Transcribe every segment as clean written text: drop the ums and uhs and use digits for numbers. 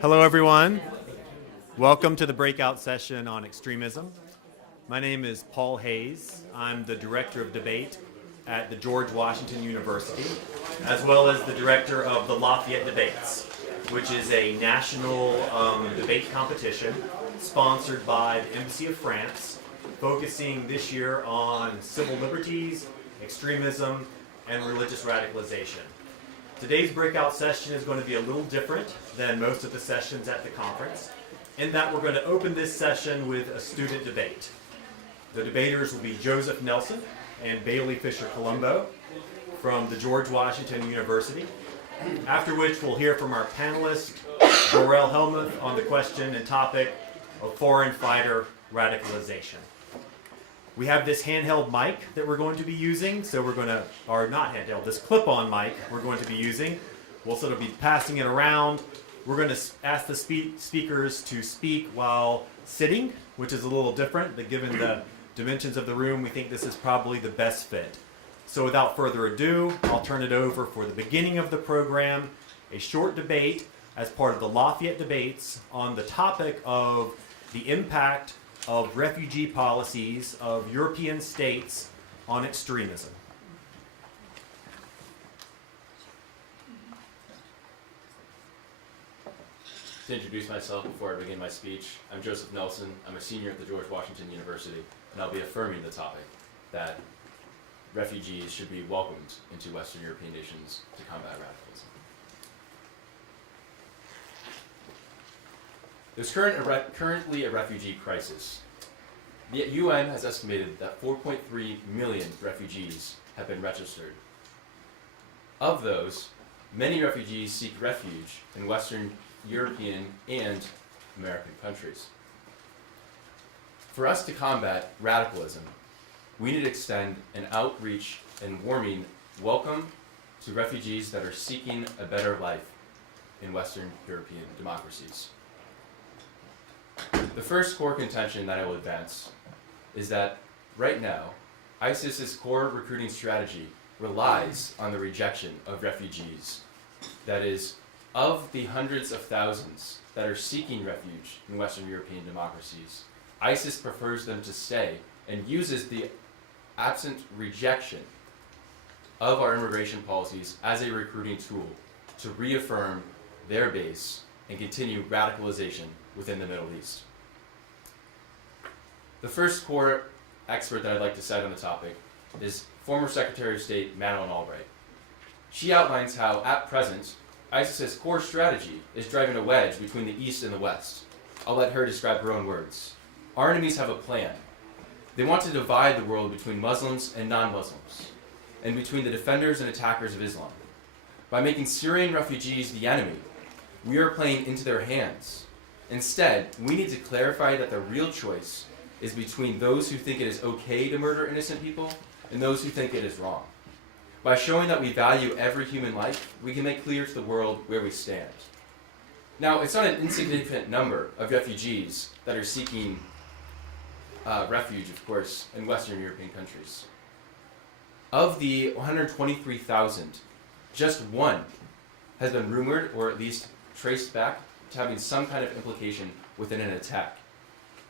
Hello, everyone. Welcome to the breakout session on extremism. My name is Paul Hayes. I'm the Director of Debate at the George Washington University, as well as the Director of the Lafayette Debates, which is a national debate competition sponsored by the Embassy of France, focusing this year on civil liberties, extremism, and religious radicalization. Today's breakout session is going to be a little different than most of the sessions at the conference, in that we're going to open this session with a student debate. The debaters will be Joseph Nelson and Bailey Fisher-Colombo from the George Washington University, after which we'll hear from our panelist, Dorle Hellmuth, on the question and topic of foreign fighter radicalization. We have this handheld mic that we're going to be using, so we're going to, or not handheld, this clip-on mic we're going to be using. We'll sort of be passing it around. We're going to ask the speakers to speak while sitting, which is a little different, but given the dimensions of the room, we think this is probably the best fit. So without further ado, I'll turn it over for the beginning of the program, a short debate as part of the Lafayette Debates on the topic of the impact of refugee policies of European states on extremism. To introduce myself before I begin my speech, I'm Joseph Nelson. I'm a senior at the George Washington University, and I'll be affirming the topic that refugees should be welcomed into Western European nations to combat radicalism. There's currently a refugee crisis. The UN has estimated that 4.3 million refugees have been registered. Of those, many refugees seek refuge in Western European and American countries. For us to combat radicalism, we need to extend an outreach and warming welcome to refugees that are seeking a better life in Western European democracies. The first core contention that I will advance is that right now, ISIS's core recruiting strategy relies on the rejection of refugees. That is, of the hundreds of thousands that are seeking refuge in Western European democracies, ISIS prefers them to stay and uses the absent rejection of our immigration policies as a recruiting tool to reaffirm their base and continue radicalization within the Middle East. The first core expert that I'd like to cite on the topic is former Secretary of State Madeleine Albright. She outlines how, at present, ISIS's core strategy is driving a wedge between the East and the West. I'll let her describe her own words. Our enemies have a plan. They want to divide the world between Muslims and non-Muslims, and between the defenders and attackers of Islam. By making Syrian refugees the enemy, we are playing into their hands. Instead, we need to clarify that the real choice is between those who think it is okay to murder innocent people and those who think it is wrong. By showing that we value every human life, we can make clear to the world where we stand. Now, it's not an insignificant number of refugees that are seeking refuge, of course, in Western European countries. Of the 123,000, just one has been rumored, or at least traced back, to having some kind of implication within an attack.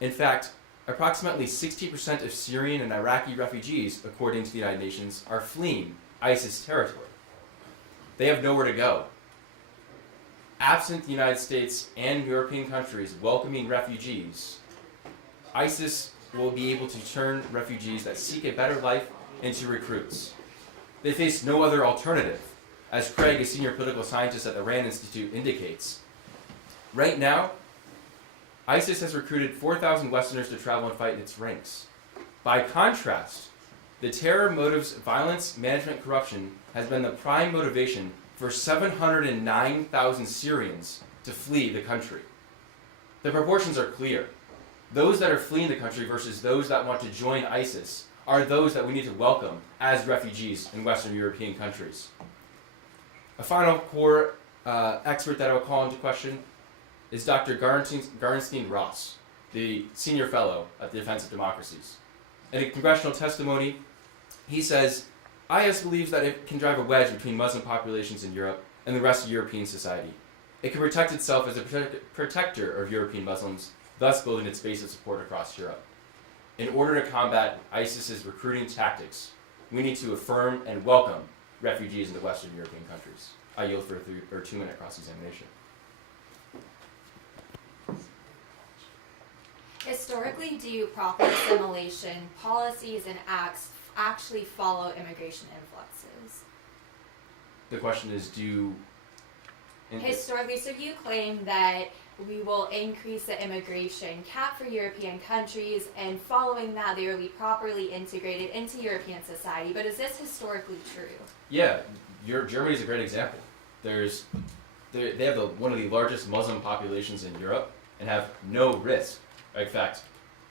In fact, approximately 60% of Syrian and Iraqi refugees, according to the United Nations, are fleeing ISIS territory. They have nowhere to go. Absent the United States and European countries welcoming refugees, ISIS will be able to turn refugees that seek a better life into recruits. They face no other alternative, as Craig, a senior political scientist at the RAND Institute, indicates. Right now, ISIS has recruited 4,000 Westerners to travel and fight in its ranks. By contrast, the terror motives, violence, management, corruption has been the prime motivation for 709,000 Syrians to flee the country. The proportions are clear. Those that are fleeing the country versus those that want to join ISIS are those that we need to welcome as refugees in Western European countries. A final core expert that I will call into question is Dr. Garnstein Ross, the senior fellow at the Defense of Democracies. In a congressional testimony, he says, IS believes that it can drive a wedge between Muslim populations in Europe and the rest of European society. It can protect itself as a protector of European Muslims, thus building its base of support across Europe. In order to combat ISIS's recruiting tactics, we need to affirm and welcome refugees into Western European countries. I yield for a 2-minute cross-examination. Historically, do proper assimilation policies and acts actually follow immigration influxes? The question is, Historically, so you claim that we will increase the immigration cap for European countries, and following that, they will be properly integrated into European society. But is this historically true? Yeah, Germany is a great example. They have one of the largest Muslim populations in Europe and have no risk, in fact,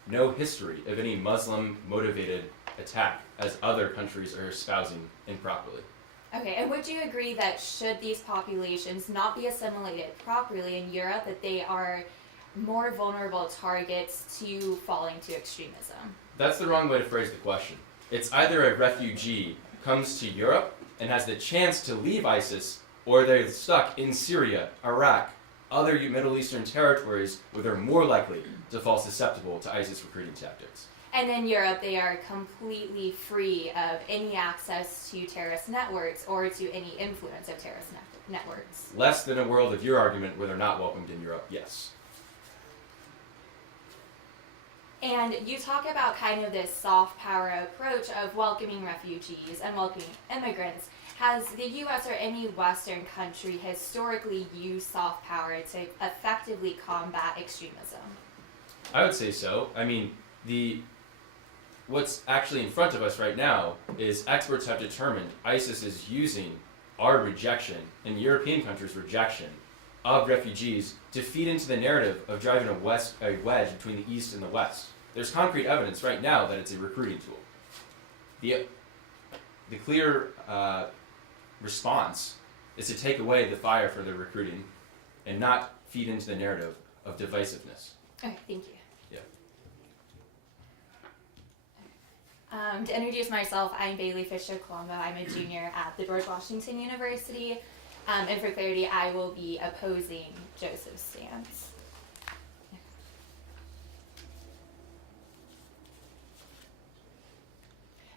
no history of any Muslim-motivated attack, as other countries are espousing improperly. Okay, and would you agree that should these populations not be assimilated properly in Europe, that they are more vulnerable targets to falling to extremism? That's the wrong way to phrase the question. It's either a refugee comes to Europe and has the chance to leave ISIS, or they're stuck in Syria, Iraq, other Middle Eastern territories where they're more likely to fall susceptible to ISIS recruiting tactics. And in Europe, they are completely free of any access to terrorist networks or to any influence of terrorist networks. Less than a world of your argument where they're not welcomed in Europe, yes. And you talk about kind of this soft power approach of welcoming refugees and welcoming immigrants. Has the U.S. or any Western country historically used soft power to effectively combat extremism? I would say so. I mean, what's actually in front of us right now is experts have determined ISIS is using our rejection, and European countries' rejection, of refugees to feed into the narrative of driving a wedge between the East and the West. There's concrete evidence right now that it's a recruiting tool. The clear response is to take away the fire for the recruiting and not feed into the narrative of divisiveness. Okay, thank you. Yeah. To introduce myself, I'm Bailey Fisher-Colombo. I'm a junior at the George Washington University. And for clarity, I will be opposing Joseph's stance.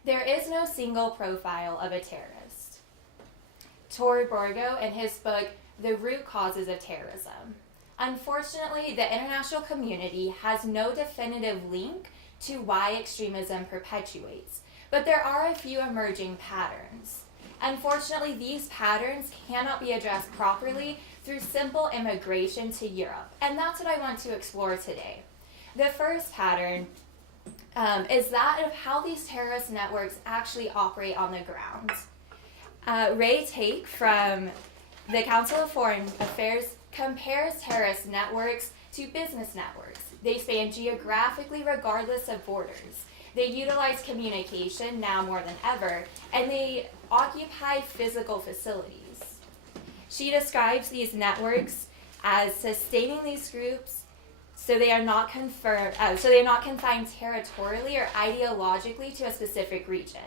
There is no single profile of a terrorist. Tor Borgo, in his book, The Root Causes of Terrorism. Unfortunately, the international community has no definitive link to why extremism perpetuates, but there are a few emerging patterns. Unfortunately, these patterns cannot be addressed properly through simple immigration to Europe, and that's what I want to explore today. The first pattern is that of how these terrorist networks actually operate on the ground. Ray Take from the Council of Foreign Affairs compares terrorist networks to business networks. They span geographically regardless of borders. They utilize communication now more than ever, and they occupy physical facilities. She describes these networks as sustaining these groups so they are not confined territorially or ideologically to a specific region.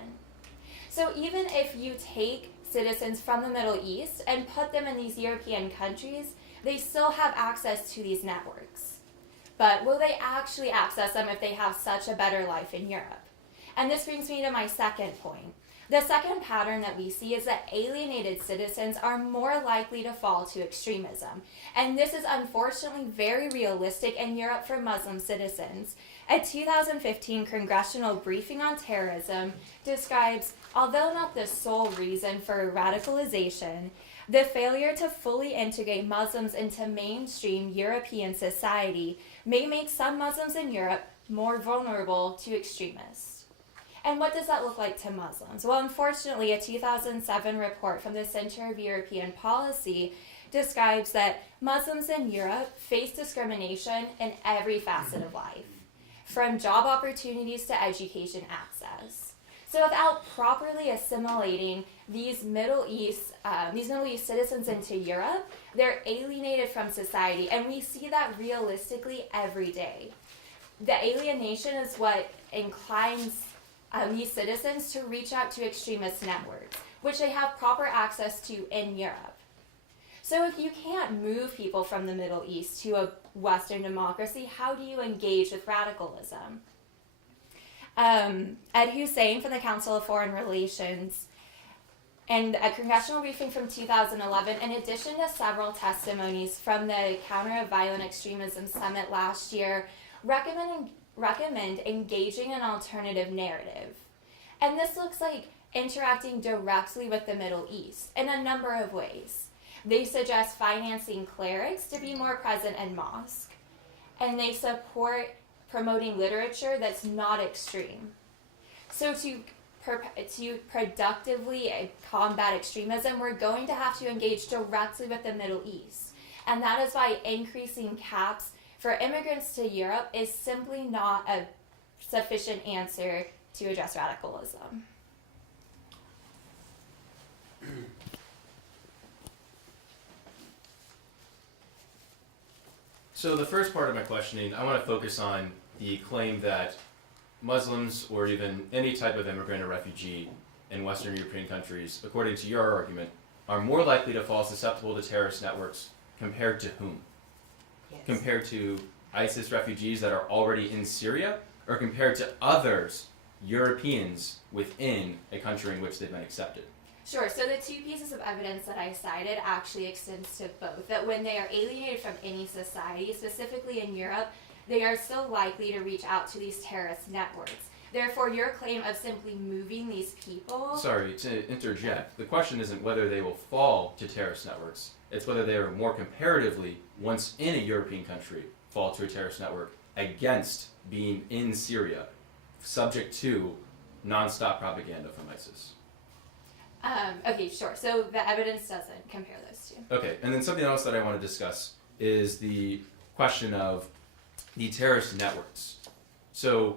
So even if you take citizens from the Middle East and put them in these European countries, they still have access to these networks. But will they actually access them if they have such a better life in Europe? And this brings me to my second point. The second pattern that we see is that alienated citizens are more likely to fall to extremism. And this is unfortunately very realistic in Europe for Muslim citizens. A 2015 congressional briefing on terrorism describes, although not the sole reason for radicalization, the failure to fully integrate Muslims into mainstream European society may make some Muslims in Europe more vulnerable to extremists. And what does that look like to Muslims? Well, unfortunately, a 2007 report from the Center of European Policy describes that Muslims in Europe face discrimination in every facet of life, from job opportunities to education access. So without properly assimilating these Middle East citizens into Europe, they're alienated from society, and we see that realistically every day. The alienation is what inclines these citizens to reach out to extremist networks, which they have proper access to in Europe. So if you can't move people from the Middle East to a Western democracy, how do you engage with radicalism? Ed Hussein from the Council of Foreign Relations, and a congressional briefing from 2011, in addition to several testimonies from the Counter of Violent Extremism Summit last year, recommend engaging an alternative narrative. And this looks like interacting directly with the Middle East in a number of ways. They suggest financing clerics to be more present in mosque, and they support promoting literature that's not extreme. So to productively combat extremism, we're going to have to engage directly with the Middle East. And that is why increasing caps for immigrants to Europe is simply not a sufficient answer to address radicalism. So the first part of my questioning, I want to focus on the claim that Muslims, or even any type of immigrant or refugee in Western European countries, according to your argument, are more likely to fall susceptible to terrorist networks compared to whom? Yes. Compared to ISIS refugees that are already in Syria, or compared to others, Europeans, within a country in which they've been accepted? Sure, so the two pieces of evidence that I cited actually extends to both, that when they are alienated from any society, specifically in Europe, they are still likely to reach out to these terrorist networks. Therefore, your claim of simply moving these people... Sorry, to interject, the question isn't whether they will fall to terrorist networks, it's whether they are more comparatively, once in a European country, fall to a terrorist network against being in Syria, subject to non-stop propaganda from ISIS. Okay, sure. So the evidence doesn't compare those two. Okay, and then something else that I want to discuss is the question of the terrorist networks. So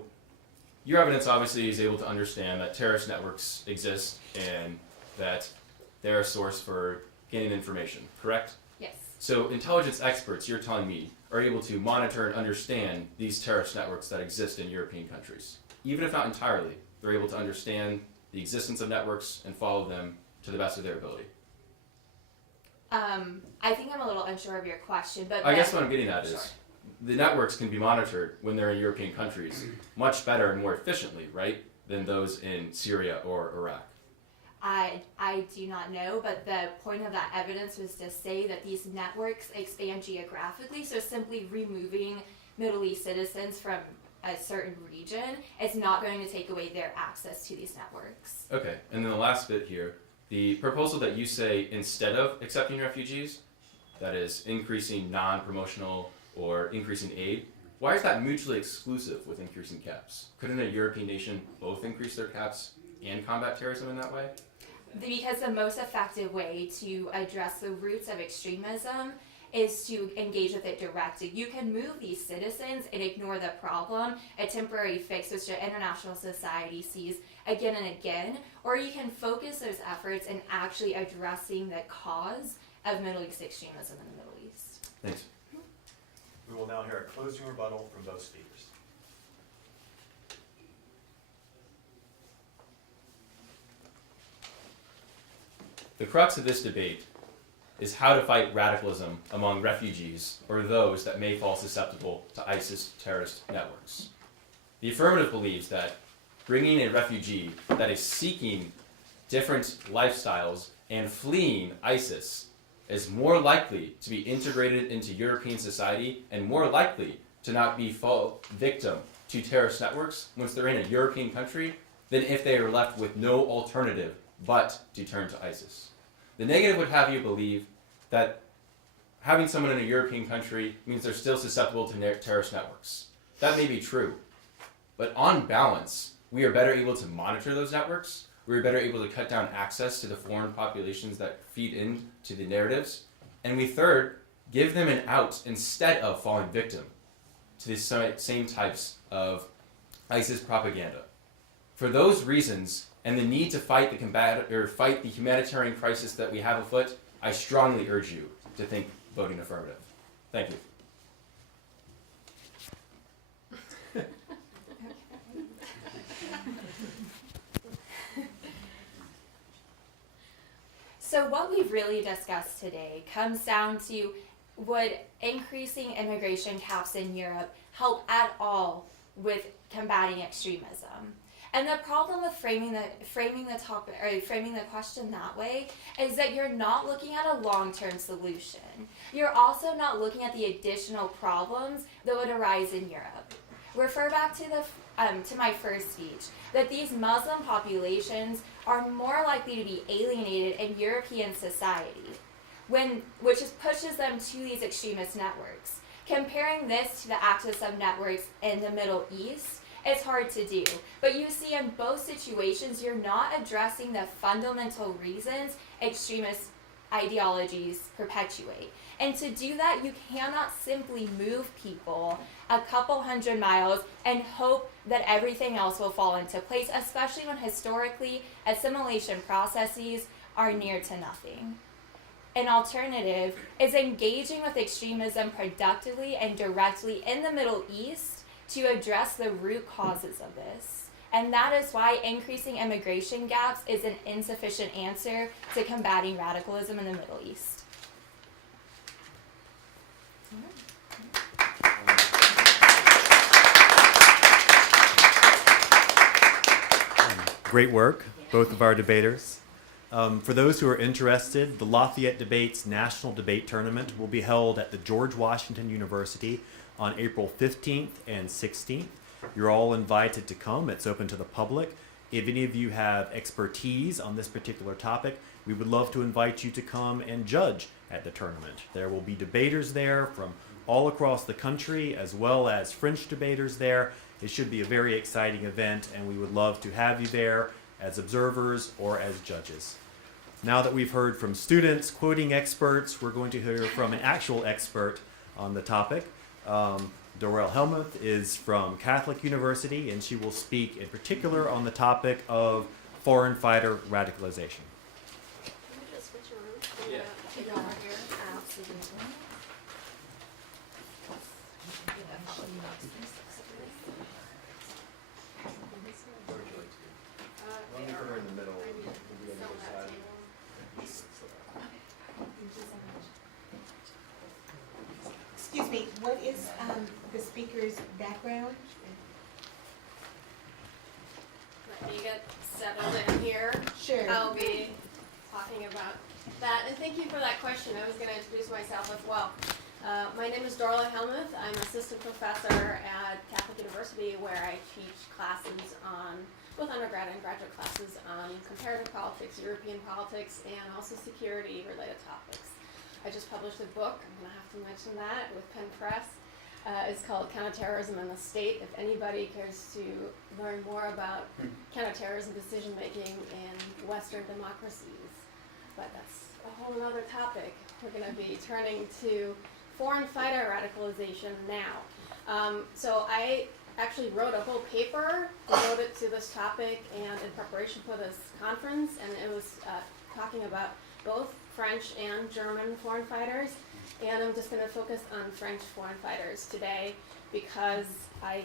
your evidence obviously is able to understand that terrorist networks exist and that they're a source for gaining information, correct? Yes. So intelligence experts, you're telling me, are able to monitor and understand these terrorist networks that exist in European countries. Even if not entirely, they're able to understand the existence of networks and follow them to the best of their ability. I think I'm a little unsure of your question, but... I guess what I'm getting at is, Sure. the networks can be monitored when they're in European countries much better and more efficiently, right, than those in Syria or Iraq. I do not know, but the point of that evidence was to say that these networks expand geographically, so simply removing Middle East citizens from a certain region is not going to take away their access to these networks. Okay, and then the last bit here, the proposal that you say instead of accepting refugees, that is increasing non-promotional or increasing aid, why is that mutually exclusive with increasing caps? Couldn't a European nation both increase their caps and combat terrorism in that way? Because the most effective way to address the roots of extremism is to engage with it directly. You can move these citizens and ignore the problem, a temporary fix which the international society sees again and again, or you can focus those efforts in actually addressing the cause of Middle East extremism in the Middle East. Thanks. We will now hear a closing rebuttal from both speakers. The crux of this debate is how to fight radicalism among refugees or those that may fall susceptible to ISIS terrorist networks. The affirmative believes that bringing a refugee that is seeking different lifestyles and fleeing ISIS is more likely to be integrated into European society and more likely to not be fall victim to terrorist networks once they're in a European country than if they are left with no alternative but to turn to ISIS. The negative would have you believe that having someone in a European country means they're still susceptible to terrorist networks. That may be true, but on balance, we are better able to monitor those networks. We're better able to cut down access to the foreign populations that feed into the narratives. And we third, give them an out instead of falling victim to the same types of ISIS propaganda. For those reasons, and the need to fight the humanitarian crisis that we have afoot, I strongly urge you to think voting affirmative. Thank you. So what we've really discussed today comes down to, would increasing immigration caps in Europe help at all with combating extremism? And the problem with framing the topic or framing the question that way is that you're not looking at a long-term solution. You're also not looking at the additional problems that would arise in Europe. Refer back to my first speech, that these Muslim populations are more likely to be alienated in European society, which pushes them to these extremist networks. Comparing this to the axis of networks in the Middle East, it's hard to do. But you see, in both situations, you're not addressing the fundamental reasons extremist ideologies perpetuate. And to do that, you cannot simply move people a couple hundred miles and hope that everything else will fall into place, especially when historically assimilation processes are near to nothing. An alternative is engaging with extremism productively and directly in the Middle East to address the root causes of this. And that is why increasing immigration gaps is an insufficient answer to combating radicalism in the Middle East. Great work, both of our debaters. For those who are interested, the Lafayette Debates National Debate Tournament will be held at the George Washington University on April 15th and 16th. You're all invited to come. It's open to the public. If any of you have expertise on this particular topic, we would love to invite you to come and judge at the tournament. There will be debaters there from all across the country, as well as French debaters there. It should be a very exciting event, and we would love to have you there as observers or as judges. Now that we've heard from students quoting experts, we're going to hear from an actual expert on the topic. Dorle Hellmuth is from Catholic University, and she will speak in particular on the topic of foreign fighter radicalization. Can we just switch around? Yeah. Take over here. Absolutely. In the middle. Excuse me, what is the speaker's background? Let me get settled in here. Sure. I'll be talking about that. And thank you for that question. I was going to introduce myself as well. My name is Dorle Hellmuth. I'm assistant professor at Catholic University, where I teach classes on both undergrad and graduate classes on comparative politics, European politics, and also security-related topics. I just published a book, I'm going to have to mention that, with Penn Press. It's called Counterterrorism in the State. If anybody cares to learn more about counterterrorism decision-making in Western democracies. But that's a whole other topic. We're going to be turning to foreign fighter radicalization now. So I actually wrote a whole paper devoted to this topic and in preparation for this conference, and it was talking about both French and German foreign fighters, and I'm just going to focus on French foreign fighters today because I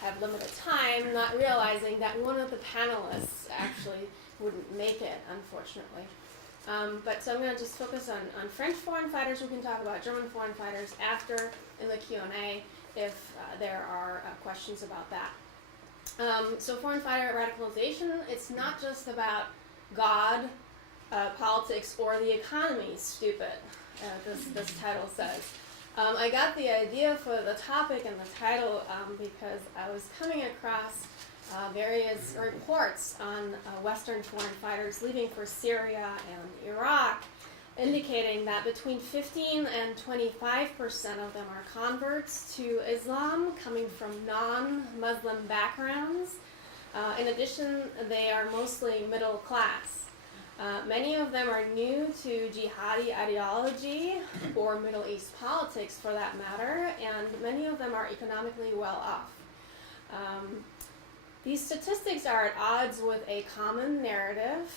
have limited time, not realizing that one of the panelists actually wouldn't make it, unfortunately. So I'm going to just focus on French foreign fighters. We can talk about German foreign fighters after in the Q&A if there are questions about that. So foreign fighter radicalization, it's not just about God, politics, or the economy, stupid, this title says. I got the idea for the topic and the title because I was coming across various reports on Western foreign fighters leaving for Syria and Iraq, indicating that between 15 and 25% of them are converts to Islam coming from non-Muslim backgrounds. In addition, they are mostly middle class. Many of them are new to jihadi ideology or Middle East politics for that matter, and many of them are economically well off. These statistics are at odds with a common narrative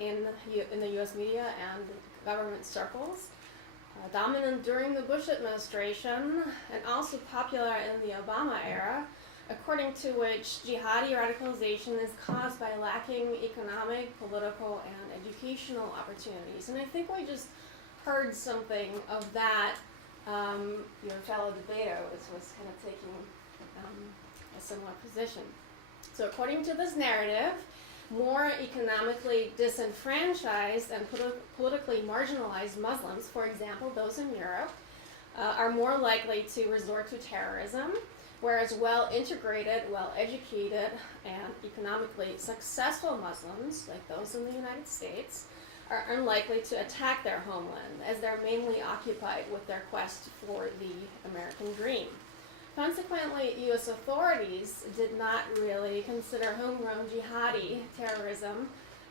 in the U.S. media and government circles, dominant during the Bush administration and also popular in the Obama era, according to which jihadi radicalization is caused by lacking economic, political, and educational opportunities. And I think we just heard something of that. Your fellow debater was kind of taking a similar position. So according to this narrative, more economically disenfranchised and politically marginalized Muslims, for example, those in Europe, are more likely to resort to terrorism, whereas well-integrated, well-educated, and economically successful Muslims, like those in the United States, are unlikely to attack their homeland, as they're mainly occupied with their quest for the American dream. Consequently, U.S. authorities did not really consider homegrown jihadi terrorism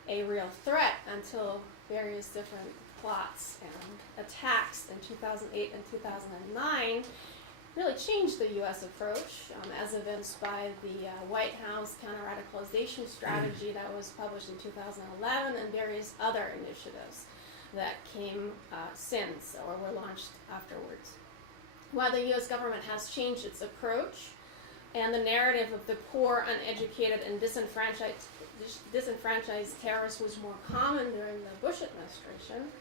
a real threat until various different plots and attacks in 2008 and 2009 really changed the U.S. approach, as evinced by the White House counter-radicalization strategy that was published in 2011 and various other initiatives that came since or were launched afterwards. While the U.S. government has changed its approach and the narrative of the poor, uneducated, and disenfranchised terrorists was more common during the Bush administration,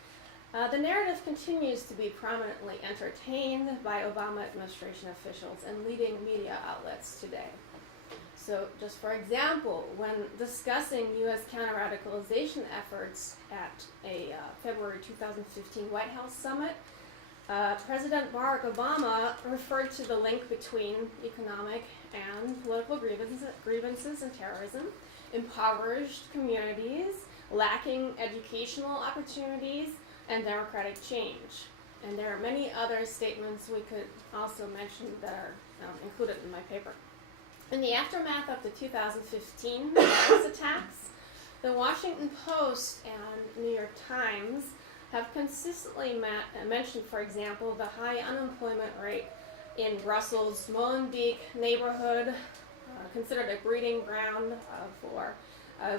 the narrative continues to be prominently entertained by Obama administration officials and leading media outlets today. So just for example, when discussing U.S. counter-radicalization efforts at a February 2015 White House summit, President Barack Obama referred to the link between economic and political grievances and terrorism, impoverished communities, lacking educational opportunities, and democratic change. And there are many other statements we could also mention that are included in my paper. In the aftermath of the 2015 Paris attacks, the Washington Post and New York Times have consistently mentioned, for example, the high unemployment rate in Brussels' Molenbeek neighborhood, considered a breeding ground for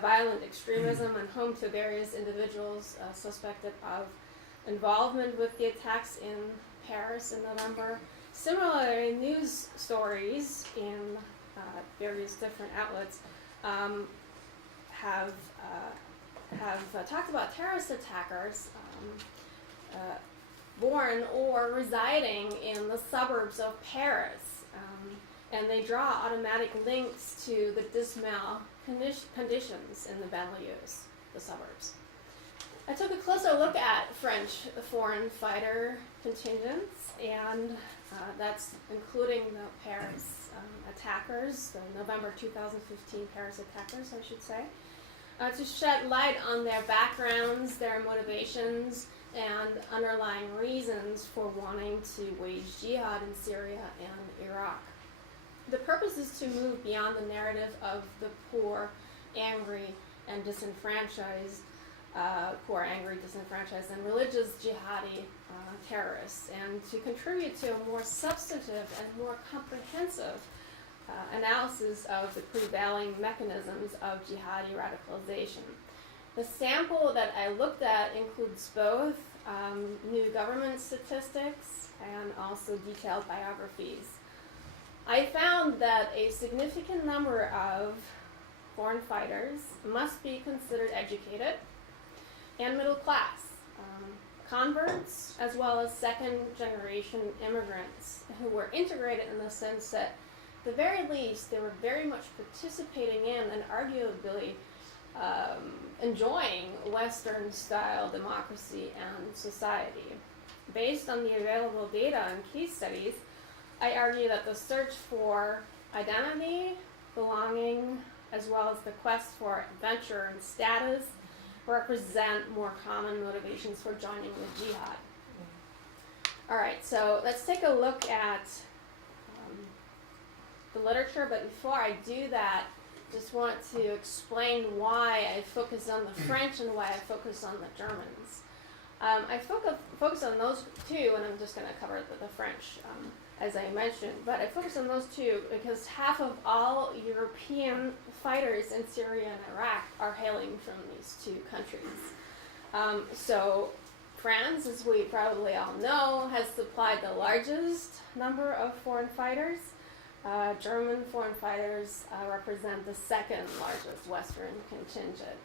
violent extremism and home to various individuals suspected of involvement with the attacks in Paris in November. Similarly, news stories in various different outlets have talked about terrorist attackers born or residing in the suburbs of Paris, and they draw automatic links to the dismal conditions in the banlieues, the suburbs. I took a closer look at French foreign fighter contingents, and that's including the Paris attackers, the November 2015 Paris attackers, I should say, to shed light on their backgrounds, their motivations, and underlying reasons for wanting to wage jihad in Syria and Iraq. The purpose is to move beyond the narrative of the poor, angry, and disenfranchised, and religious jihadi terrorists, and to contribute to a more substantive and more comprehensive analysis of the prevailing mechanisms of jihadi radicalization. The sample that I looked at includes both new government statistics and also detailed biographies. I found that a significant number of foreign fighters must be considered educated and middle class, converts, as well as second-generation immigrants who were integrated in the sense that, at the very least, they were very much participating in and arguably enjoying Western-style democracy and society. Based on the available data and case studies, I argue that the search for identity, belonging, as well as the quest for adventure and status represent more common motivations for joining the jihad. All right, so let's take a look at the literature, but before I do that, just want to explain why I focus on the French and why I focus on the Germans. I focus on those two, and I'm just going to cover the French, as I mentioned, but I focus on those two because half of all European fighters in Syria and Iraq are hailing from these two countries. So France, as we probably all know, has supplied the largest number of foreign fighters, German foreign fighters represent the second largest Western contingent.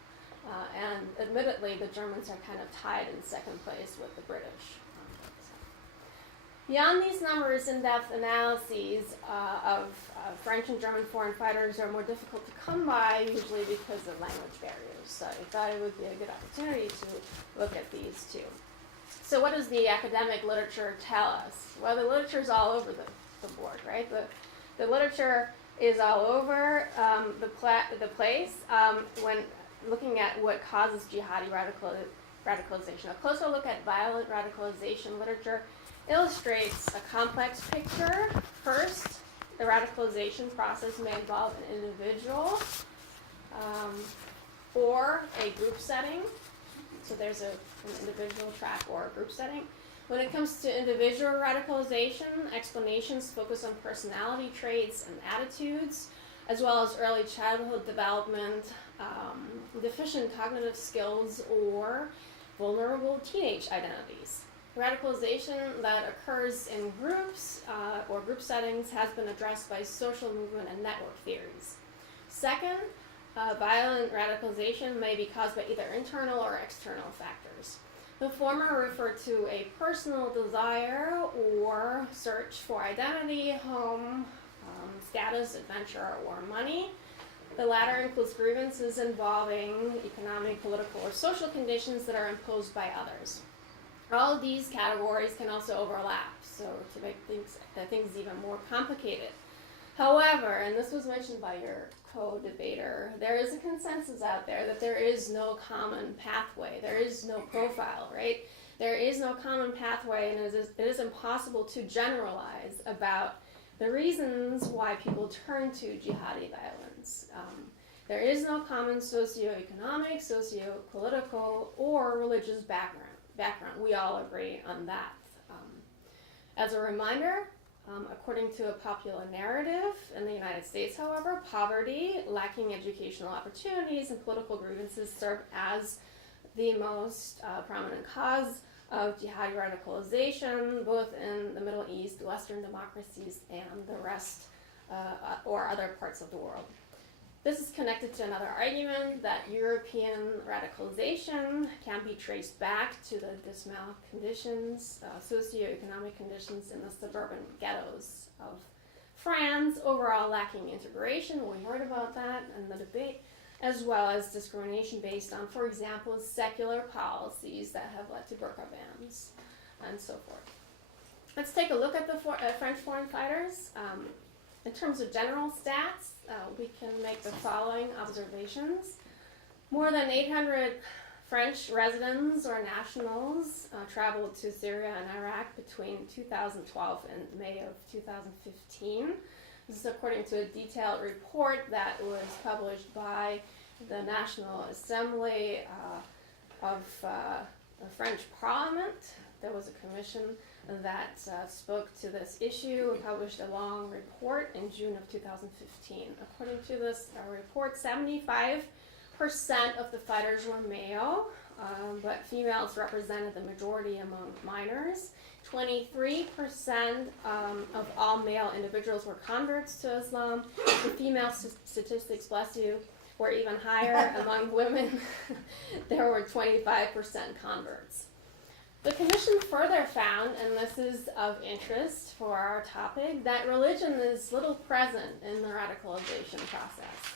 And admittedly, the Germans are kind of tied in second place with the British. Beyond these numbers, in-depth analyses of French and German foreign fighters are more difficult to come by, usually because of language barriers. So I thought it would be a good opportunity to look at these too. So what does the academic literature tell us? Well, the literature is all over the board, right? The literature is all over the place when looking at what causes jihadi radicalization. A closer look at violent radicalization literature illustrates a complex picture. First, the radicalization process may involve an individual or a group setting. So there's an individual track or a group setting. When it comes to individual radicalization, explanations focus on personality traits and attitudes, as well as early childhood development, deficient cognitive skills, or vulnerable teenage identities. Radicalization that occurs in groups or group settings has been addressed by social movement and network theories. Second, violent radicalization may be caused by either internal or external factors. The former refer to a personal desire or search for identity, home, status, adventure, or money. The latter includes grievances involving economic, political, or social conditions that are imposed by others. All of these categories can also overlap, so to make things even more complicated. However, and this was mentioned by your co-debater, there is a consensus out there that there is no common pathway. There is no profile, right? There is no common pathway, and it is impossible to generalize about the reasons why people turn to jihadi violence. There is no common socioeconomic, socio-political, or religious background. We all agree on that. As a reminder, according to a popular narrative in the United States, however, poverty, lacking educational opportunities, and political grievances serve as the most prominent cause of jihadi radicalization, both in the Middle East, Western democracies, and the rest or other parts of the world. This is connected to another argument that European radicalization can be traced back to the dismal conditions, socioeconomic conditions in the suburban ghettos of France, overall lacking integration, we heard about that in the debate, as well as discrimination based on, for example, secular policies that have led to burqa bans, and so forth. Let's take a look at the French foreign fighters. In terms of general stats, we can make the following observations. More than 800 French residents or nationals traveled to Syria and Iraq between 2012 and May of 2015. This is according to a detailed report that was published by the National Assembly of the French Parliament. There was a commission that spoke to this issue and published a long report in June of 2015. According to this report, 75% of the fighters were male, but females represented the majority among minors. 23% of all male individuals were converts to Islam. The female statistics, bless you, were even higher. Among women, there were 25% converts. The commission further found, and this is of interest for our topic, that religion is little present in the radicalization process.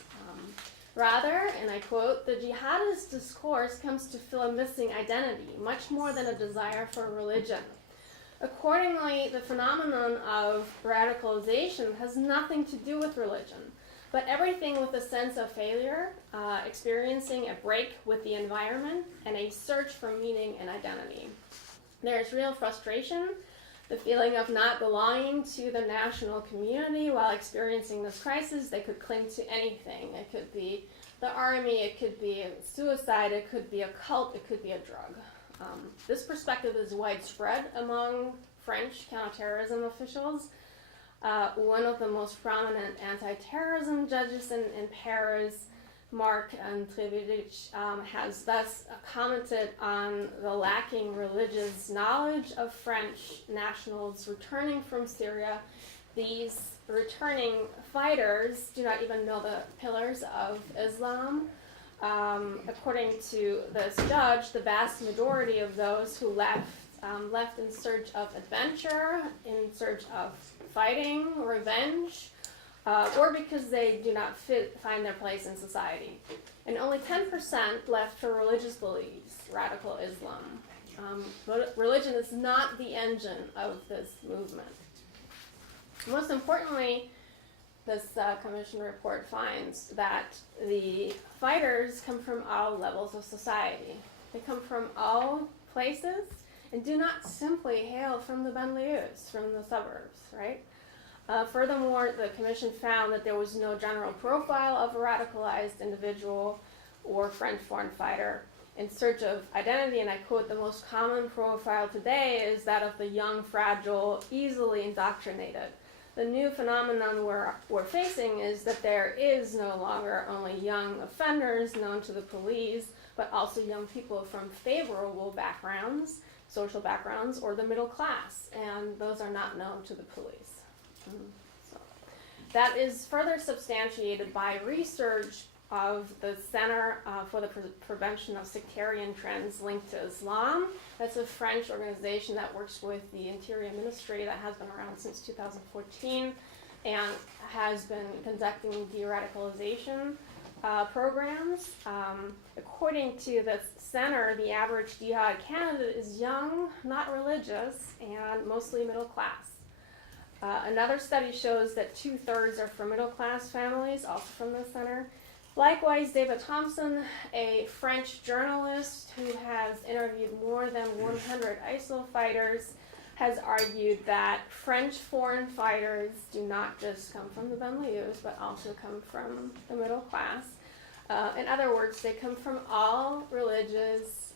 Rather, and I quote, the jihadist discourse comes to fill a missing identity, much more than a desire for religion. Accordingly, the phenomenon of radicalization has nothing to do with religion, but everything with a sense of failure, experiencing a break with the environment, and a search for meaning and identity. There's real frustration, the feeling of not belonging to the national community while experiencing this crisis. They could cling to anything. It could be the army, it could be suicide, it could be a cult, it could be a drug. This perspective is widespread among French counterterrorism officials. One of the most prominent anti-terrorism judges in Paris, Marc Introvert, has thus commented on the lacking religious knowledge of French nationals returning from Syria these returning fighters do not even know the pillars of Islam. According to this judge, the vast majority of those who left in search of adventure, in search of fighting, revenge, or because they do not find their place in society. And only 10% left for religious beliefs, radical Islam. Religion is not the engine of this movement. Most importantly, this commission report finds that the fighters come from all levels of society. They come from all places and do not simply hail from the banlieues, from the suburbs, right? Furthermore, the commission found that there was no general profile of a radicalized individual or French foreign fighter in search of identity, and I quote, "The most common profile today is that of the young, fragile, easily indoctrinated. The new phenomenon we're facing is that there is no longer only young offenders known to the police, but also young people from favorable backgrounds, social backgrounds, or the middle class, and those are not known to the police." So, that is further substantiated by research of the Center for the Prevention of Sectarian Trends Linked to Islam. That's a French organization that works with the Interior Ministry that has been around since 2014 and has been conducting de-radicalization programs. According to the center, the average jihad candidate is young, not religious, and mostly middle class. Another study shows that 2/3 are from middle class families, also from the center. Likewise, David Thompson, a French journalist who has interviewed more than 100 ISIL fighters, has argued that French foreign fighters do not just come from the banlieues, but also come from the middle class. In other words, they come from all religious,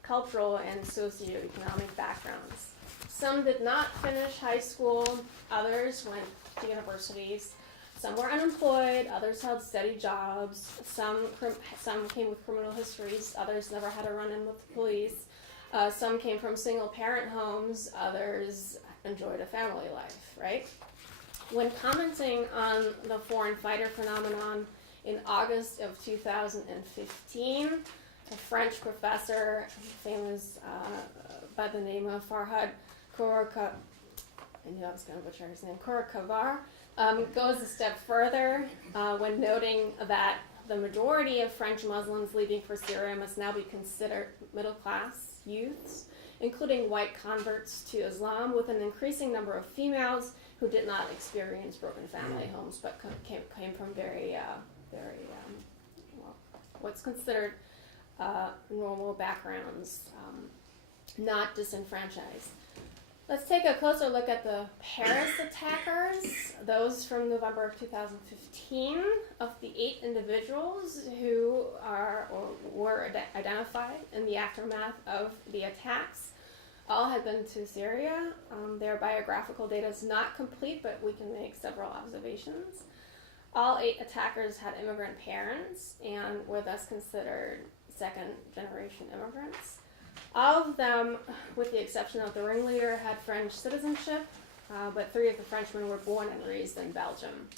cultural, and socioeconomic backgrounds. Some did not finish high school, others went to universities. Some were unemployed, others held steady jobs, some came with criminal histories, others never had a run-in with the police. Some came from single-parent homes, others enjoyed a family life, right? When commenting on the foreign fighter phenomenon in August of 2015, a French professor, famous by the name of Farhad Kourkavar, I knew I was going to butcher his name, Kourkavar, goes a step further when noting that the majority of French Muslims leaving for Syria must now be considered middle-class youths, including white converts to Islam, with an increasing number of females who did not experience broken family homes, but came from very what's considered normal backgrounds, not disenfranchised. Let's take a closer look at the Paris attackers, those from November of 2015. Of the 8 individuals who were identified in the aftermath of the attacks, all had been to Syria. Their biographical data is not complete, but we can make several observations. All 8 attackers had immigrant parents and were thus considered second-generation immigrants. All of them, with the exception of the ringleader, had French citizenship, but 3 of the Frenchmen were born and raised in Belgium.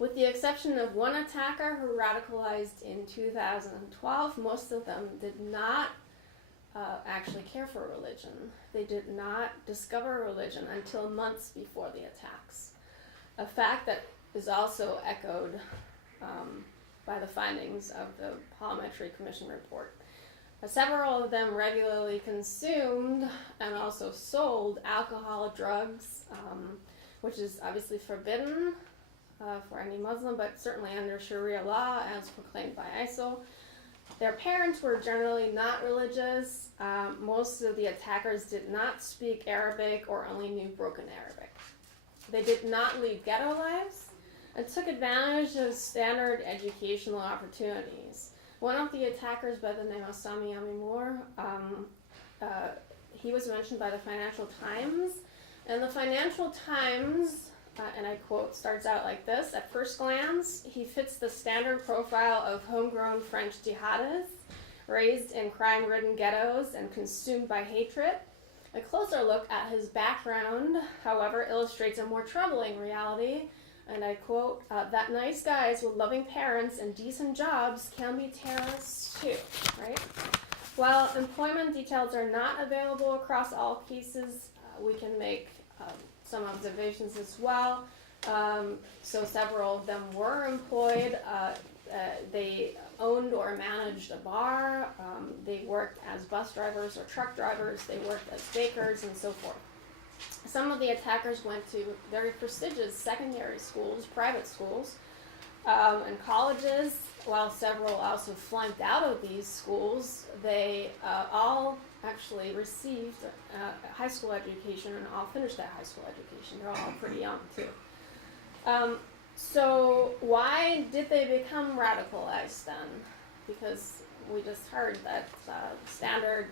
With the exception of one attacker who radicalized in 2012, most of them did not actually care for religion. They did not discover religion until months before the attacks, a fact that is also echoed by the findings of the Parliamentary Commission report. Several of them regularly consumed and also sold alcohol, drugs, which is obviously forbidden for any Muslim, but certainly under Sharia law as proclaimed by ISIL. Their parents were generally not religious. Most of the attackers did not speak Arabic or only knew broken Arabic. They did not lead ghetto lives and took advantage of standard educational opportunities. One of the attackers, by the name of Sami Amimour, he was mentioned by the Financial Times. And the Financial Times, and I quote, starts out like this: "At first glance, he fits the standard profile of homegrown French jihadists, raised in crime-ridden ghettos and consumed by hatred. A closer look at his background, however, illustrates a more troubling reality, and I quote, that nice guys with loving parents and decent jobs can be terrorists too, right? While employment details are not available across all cases, we can make some observations as well. So several of them were employed. They owned or managed a bar. They worked as bus drivers or truck drivers. They worked as bakers and so forth. Some of the attackers went to very prestigious secondary schools, private schools, and colleges, while several also flunked out of these schools. They all actually received a high school education and all finished that high school education. They're all pretty young too. So why did they become radicalized then? Because we just heard that standard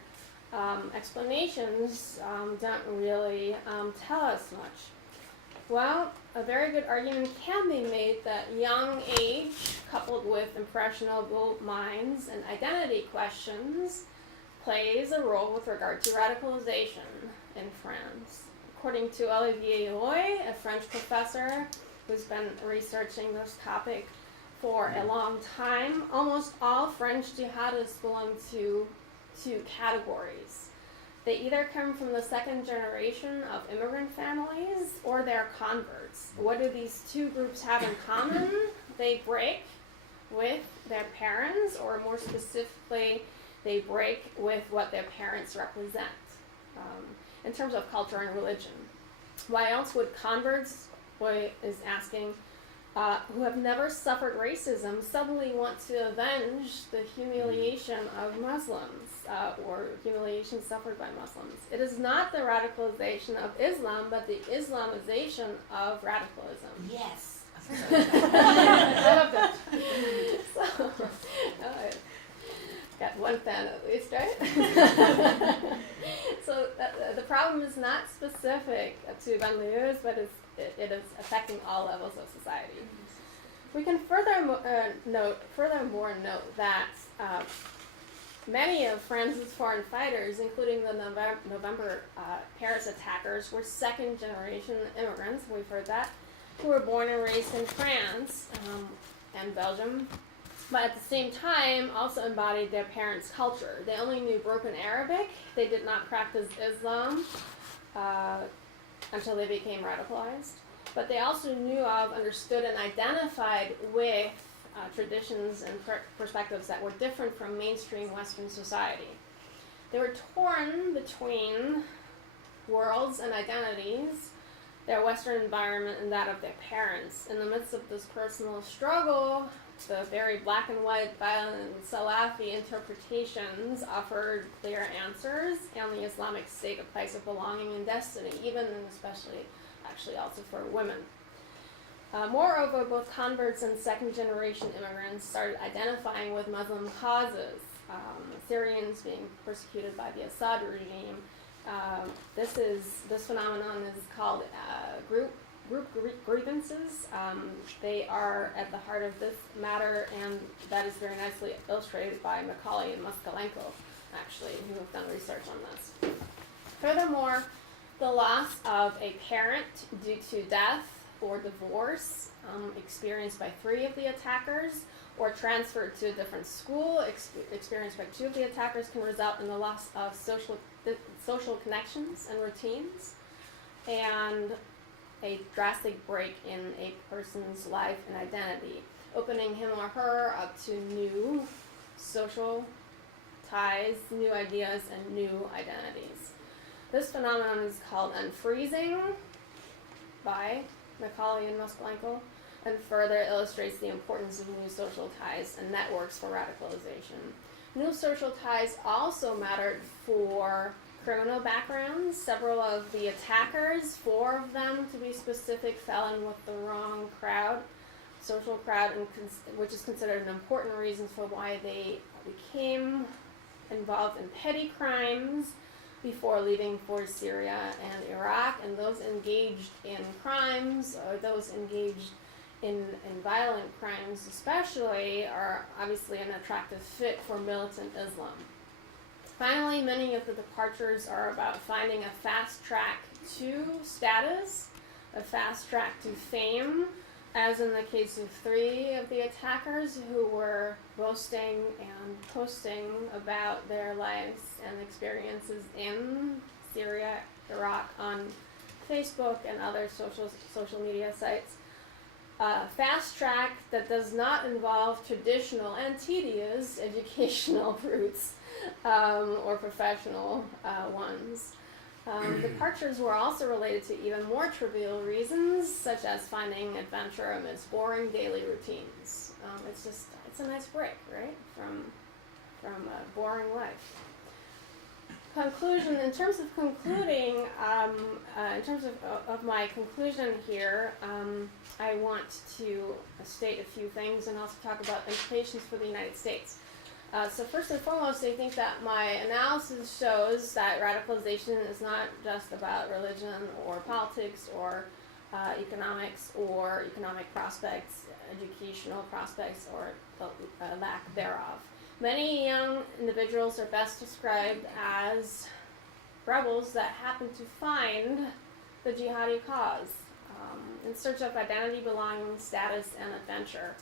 explanations don't really tell us much. Well, a very good argument can be made that young age, coupled with impressionable minds and identity questions, plays a role with regard to radicalization in France. According to Olivier Loy, a French professor who's been researching this topic for a long time, almost all French jihadists belong to two categories. They either come from the second generation of immigrant families or they're converts. What do these two groups have in common? They break with their parents, or more specifically, they break with what their parents represent in terms of culture and religion. Why else would converts, Boy is asking, who have never suffered racism suddenly want to avenge the humiliation of Muslims or humiliation suffered by Muslims? It is not the radicalization of Islam, but the Islamization of radicalism. Yes. I love that. So, got one fan at least, right? So the problem is not specific to banlieues, but it is affecting all levels of society. We can furthermore note that many of France's foreign fighters, including the November Paris attackers, were second-generation immigrants, we've heard that, who were born and raised in France and Belgium, but at the same time also embodied their parents' culture. They only knew broken Arabic. They did not practice Islam until they became radicalized. But they also knew of, understood, and identified with traditions and perspectives that were different from mainstream Western society. They were torn between worlds and identities, their Western environment and that of their parents. In the midst of this personal struggle, the very black and white, violent Salafi interpretations offered clear answers, and the Islamic State a place of belonging and destiny, even and especially, actually also for women. Moreover, both converts and second-generation immigrants started identifying with Muslim causes, Syrians being persecuted by the Assad regime. This phenomenon is called group grievances. They are at the heart of this matter, and that is very nicely illustrated by Macaulay and Moskalenko, actually, who have done research on this. Furthermore, the loss of a parent due to death or divorce, experienced by 3 of the attackers, or transferred to a different school, experienced by 2 of the attackers, can result in the loss of social connections and routines, and a drastic break in a person's life and identity, opening him or her up to new social ties, new ideas, and new identities. This phenomenon is called unfreezing by Macaulay and Moskalenko, and further illustrates the importance of new social ties and networks for radicalization. New social ties also mattered for criminal backgrounds. Several of the attackers, 4 of them to be specific, fell in with the wrong crowd, social crowd, which is considered an important reason for why they became involved in petty crimes before leaving for Syria and Iraq, and those engaged in crimes, or those engaged in violent crimes especially, are obviously an attractive fit for militant Islam. Finally, many of the departures are about finding a fast track to status, a fast track to fame, as in the case of 3 of the attackers who were boasting and posting about their lives and experiences in Syria, Iraq on Facebook and other social media sites. Fast track that does not involve traditional and tedious educational routes or professional ones. Departures were also related to even more trivial reasons, such as finding adventure amidst boring daily routines. It's a nice break, right, from a boring life. Conclusion, in terms of concluding, in terms of my conclusion here, I want to state a few things and also talk about implications for the United States. So first and foremost, I think that my analysis shows that radicalization is not just about religion or politics or economics or economic prospects, educational prospects, or the lack thereof. Many young individuals are best described as rebels that happen to find the jihadi cause in search of identity, belonging, status, and adventure.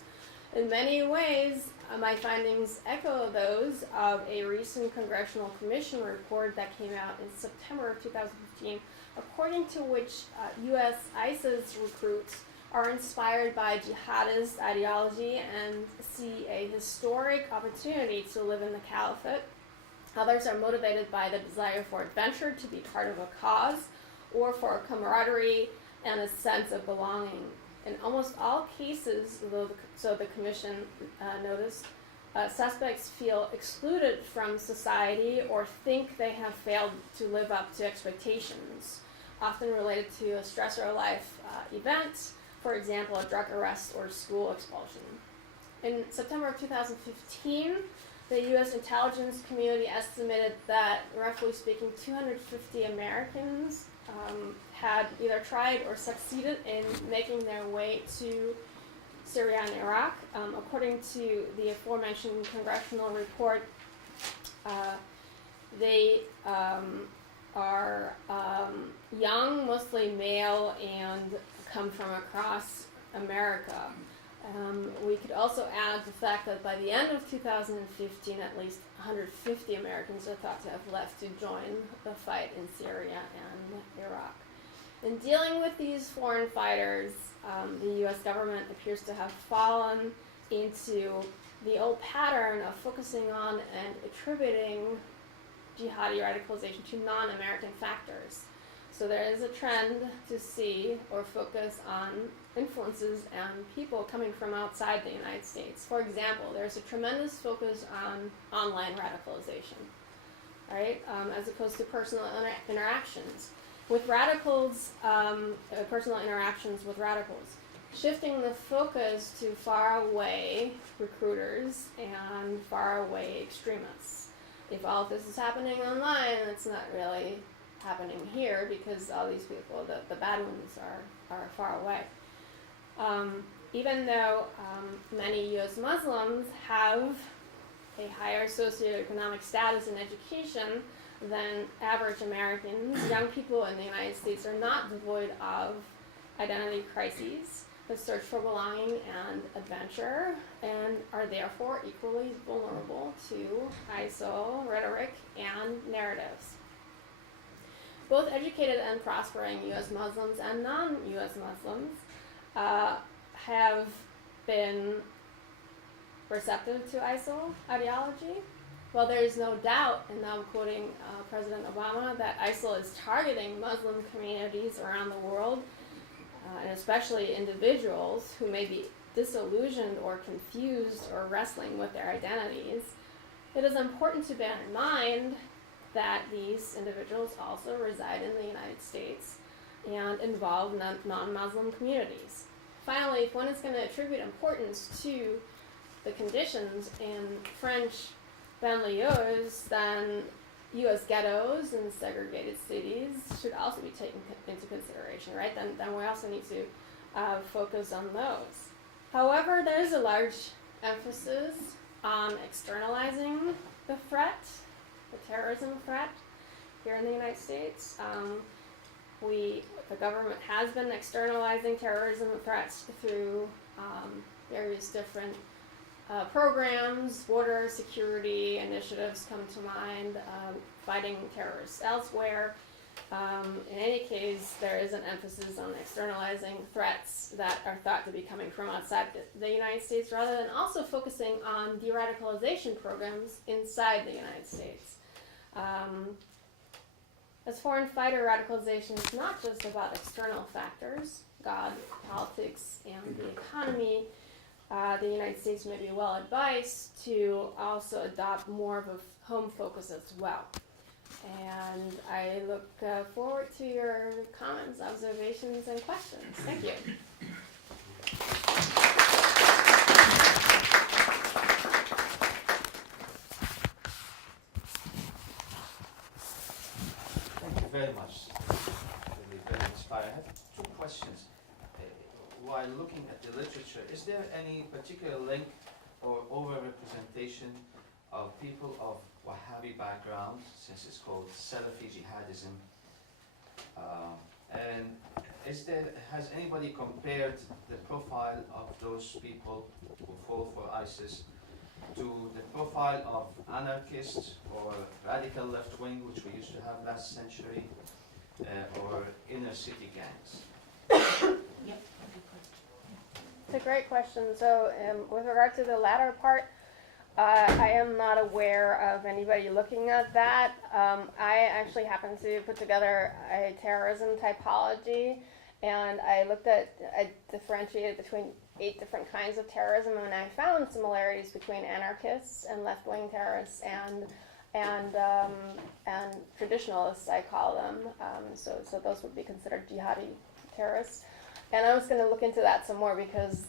In many ways, my findings echo those of a recent Congressional Commission report that came out in September of 2015, according to which U.S. ISIS recruits are inspired by jihadist ideology and see a historic opportunity to live in the caliphate. Others are motivated by the desire for adventure, to be part of a cause, or for camaraderie and a sense of belonging. In almost all cases, so the Commission noticed, suspects feel excluded from society or think they have failed to live up to expectations, often related to a stress or life event, for example, a drug arrest or school expulsion. In September of 2015, the U.S. intelligence community estimated that, roughly speaking, 250 Americans had either tried or succeeded in making their way to Syria and Iraq. According to the aforementioned congressional report, they are young, mostly male, and come from across America. We could also add the fact that by the end of 2015, at least 150 Americans are thought to have left to join the fight in Syria and Iraq. In dealing with these foreign fighters, the U.S. government appears to have fallen into the old pattern of focusing on and attributing jihadi radicalization to non-American factors. So there is a trend to see or focus on influences and people coming from outside the United States. For example, there's a tremendous focus on online radicalization, right, as opposed to personal interactions. With radicals, personal interactions with radicals, shifting the focus to faraway recruiters and faraway extremists. If all of this is happening online, it's not really happening here because all these people, the bad ones, are far away. Even though many U.S. Muslims have a higher socioeconomic status and education than average Americans, young people in the United States are not devoid of identity crises, the search for belonging and adventure, and are therefore equally vulnerable to ISIL rhetoric and narratives. Both educated and prospering U.S. Muslims and non-U.S. Muslims have been receptive to ISIL ideology. Well, there is no doubt, and now I'm quoting President Obama, that ISIL is targeting Muslim communities around the world, and especially individuals who may be disillusioned or confused or wrestling with their identities. It is important to bear in mind that these individuals also reside in the United States and involve non-Muslim communities. Finally, if one is going to attribute importance to the conditions in French banlieues, then U.S. ghettos and segregated cities should also be taken into consideration, right? Then we also need to focus on those. However, there is a large emphasis on externalizing the threat the terrorism threat here in the United States. The government has been externalizing terrorism threats through various different programs. Border security initiatives come to mind, fighting terrorists elsewhere. In any case, there is an emphasis on externalizing threats that are thought to be coming from outside the United States, rather than also focusing on de-radicalization programs inside the United States. As foreign fighter, radicalization is not just about external factors, God, politics, and the economy. The United States may be well advised to also adopt more of a home focus as well. And I look forward to your comments, observations, and questions. Thank you. Thank you very much. Really very inspiring. I have two questions. While looking at the literature, is there any particular link or overrepresentation of people of Wahhabi background, since it's called Salafi jihadism? And has anybody compared the profile of those people who fall for ISIS to the profile of anarchists or radical left wing, which we used to have last century, or inner city gangs? Yep. It's a great question. So with regard to the latter part, I am not aware of anybody looking at that. I actually happened to put together a terrorism typology, and I differentiated between 8 different kinds of terrorism, and I found similarities between anarchists and left-wing terrorists and traditionalists, I call them. So those would be considered jihadi terrorists. And I was going to look into that some more because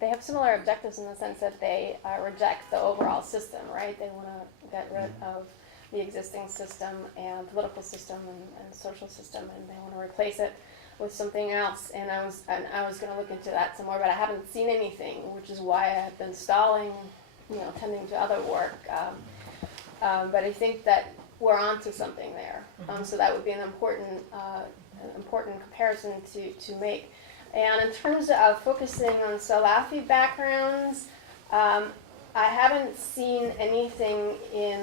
they have similar objectives in the sense that they reject the overall system, right? They want to get rid of the existing system and political system and social system, and they want to replace it with something else. And I was going to look into that some more, but I haven't seen anything, which is why I have been stalling, tending to other work. But I think that we're onto something there. So that would be an important comparison to make. And in terms of focusing on Salafi backgrounds, I haven't seen anything in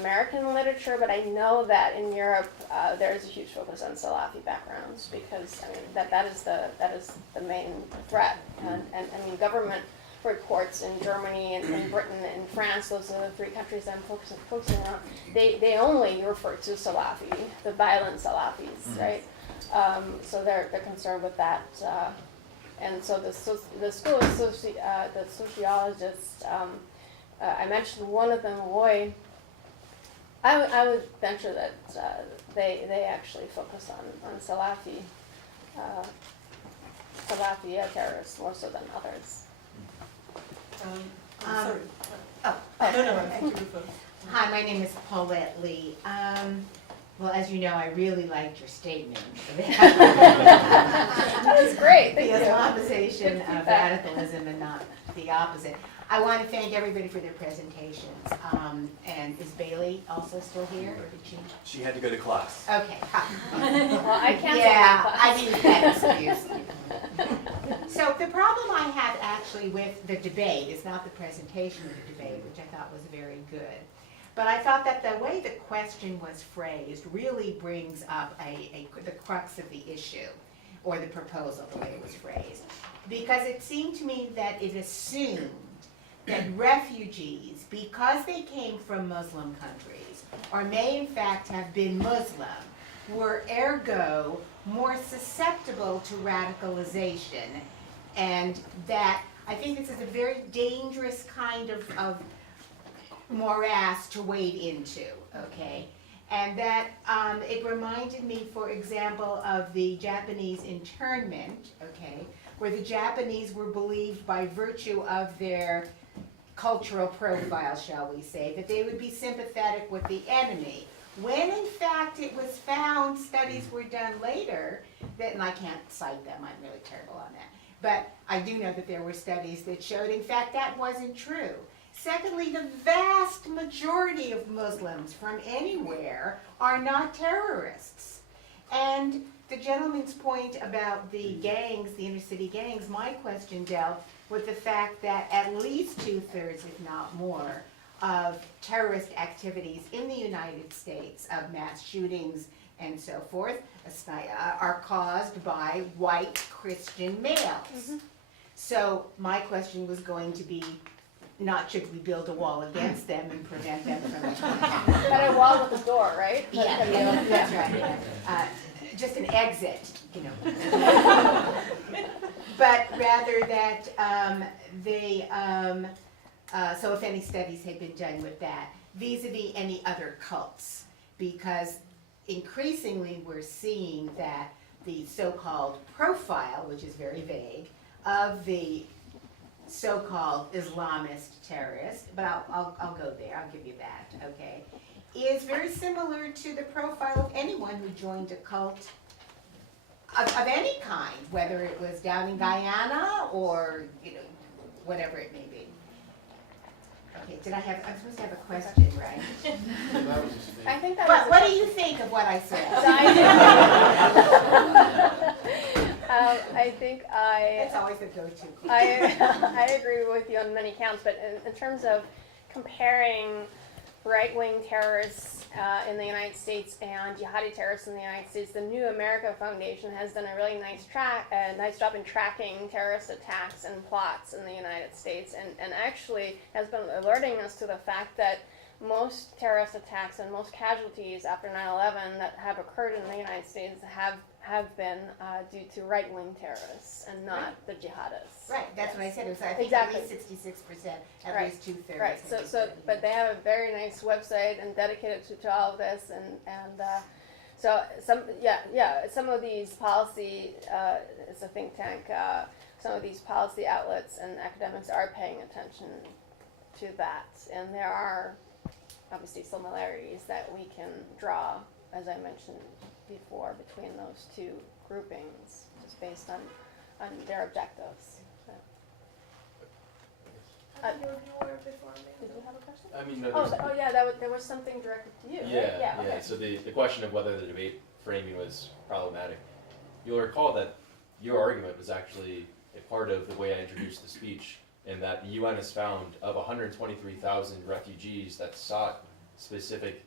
American literature, but I know that in Europe there is a huge focus on Salafi backgrounds because that is the main threat. And government reports in Germany and in Britain and France, those are the 3 countries I'm focusing on. They only refer to Salafi, the violent Salafis, right? So they're concerned with that, and so the school of the sociologists, I mentioned one of them, Roy. I would venture that they actually focus on Salafi terrorists more so than others. Sorry. No. Thank you. Hi, my name is Paulette Lee. Well, as you know, I really liked your statement. That was great. Thank The you. Islamization of radicalism and not the opposite. I want to thank everybody for their presentations. And is Bailey also still here, or did she? She had to go to class. Okay. Well, I can't. Yeah, I need that excuse. So the problem I have actually with the debate is not the presentation of the debate, which I thought was very good. But I thought that the way the question was phrased really brings up the crux of the issue, or the proposal, the way it was phrased. Because it seemed to me that it assumed that refugees, because they came from Muslim countries, or may in fact have been Muslim, were ergo more susceptible to radicalization. And that, I think this is a very dangerous kind of morass to wade into, okay? And that it reminded me, for example, of the Japanese internment, okay, where the Japanese were believed by virtue of their cultural profile, shall we say, that they would be sympathetic with the enemy. When in fact it was found, studies were done later, that, and I can't cite them, I'm really terrible on that, but I do know that there were studies that showed, in fact, that wasn't true. Secondly, the vast majority of Muslims from anywhere are not terrorists. And the gentleman's point about the gangs, the inner city gangs, my question dealt with the fact that at least 2/3, if not more, of terrorist activities in the United States, of mass shootings and so forth, are caused by white Christian males. So my question was going to be, not should we build a wall against them and prevent them from Got a wall with a door, right? yeah, that's right. Just an exit, you know. But rather that so if any studies had been done with that, vis-a-vis any other cults, because increasingly we're seeing that the so-called profile, which is very vague, of the so-called Islamist terrorist, but I'll go there, I'll give you that, okay, is very similar to the profile of anyone who joined a cult of any kind, whether it was down in Guyana or, you know, whatever it may be. Okay, I'm supposed to have a question, right? I think that What, was what do you think of what I said? I think That's always the go-to. I agree with you on many counts, but in terms of comparing right-wing terrorists in the United States and jihadi terrorists in the United States, the New America Foundation has done a really nice job in tracking terrorist attacks and plots in the United States, and actually has been alerting us to the fact that most terrorist attacks and most casualties after 9/11 that have occurred in the United States have been due to right-wing terrorists and not the jihadists. Right, that's what I said. It was, I think, Exactly. at least 66%, at Right. least 2/3. Right. But they have a very nice website and dedicated to all of this, and so some of these policy, it's a think tank. Some of these policy outlets and academics are paying attention to that, and there are obviously similarities that we can draw, as I mentioned before, between those two groupings, just based on their objectives. So. Did you have a question? I mean, no, there's, Yeah, there was something directed to you. yeah, right? yeah. Okay. So the question of whether the debate framing was problematic, you'll recall that your argument was actually a part of the way I introduced the speech, in that the UN has found of 123,000 refugees that sought specific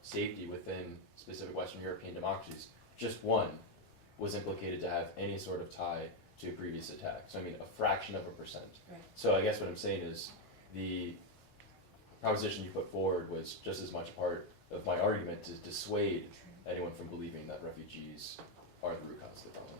safety within specific Western European democracies, just one was implicated to have any sort of tie to a previous attack. So I mean, a fraction of a percent. Right. So I guess what I'm saying is the proposition you put forward was just as much part of my argument to dissuade anyone from believing that refugees are the root cause of the problem.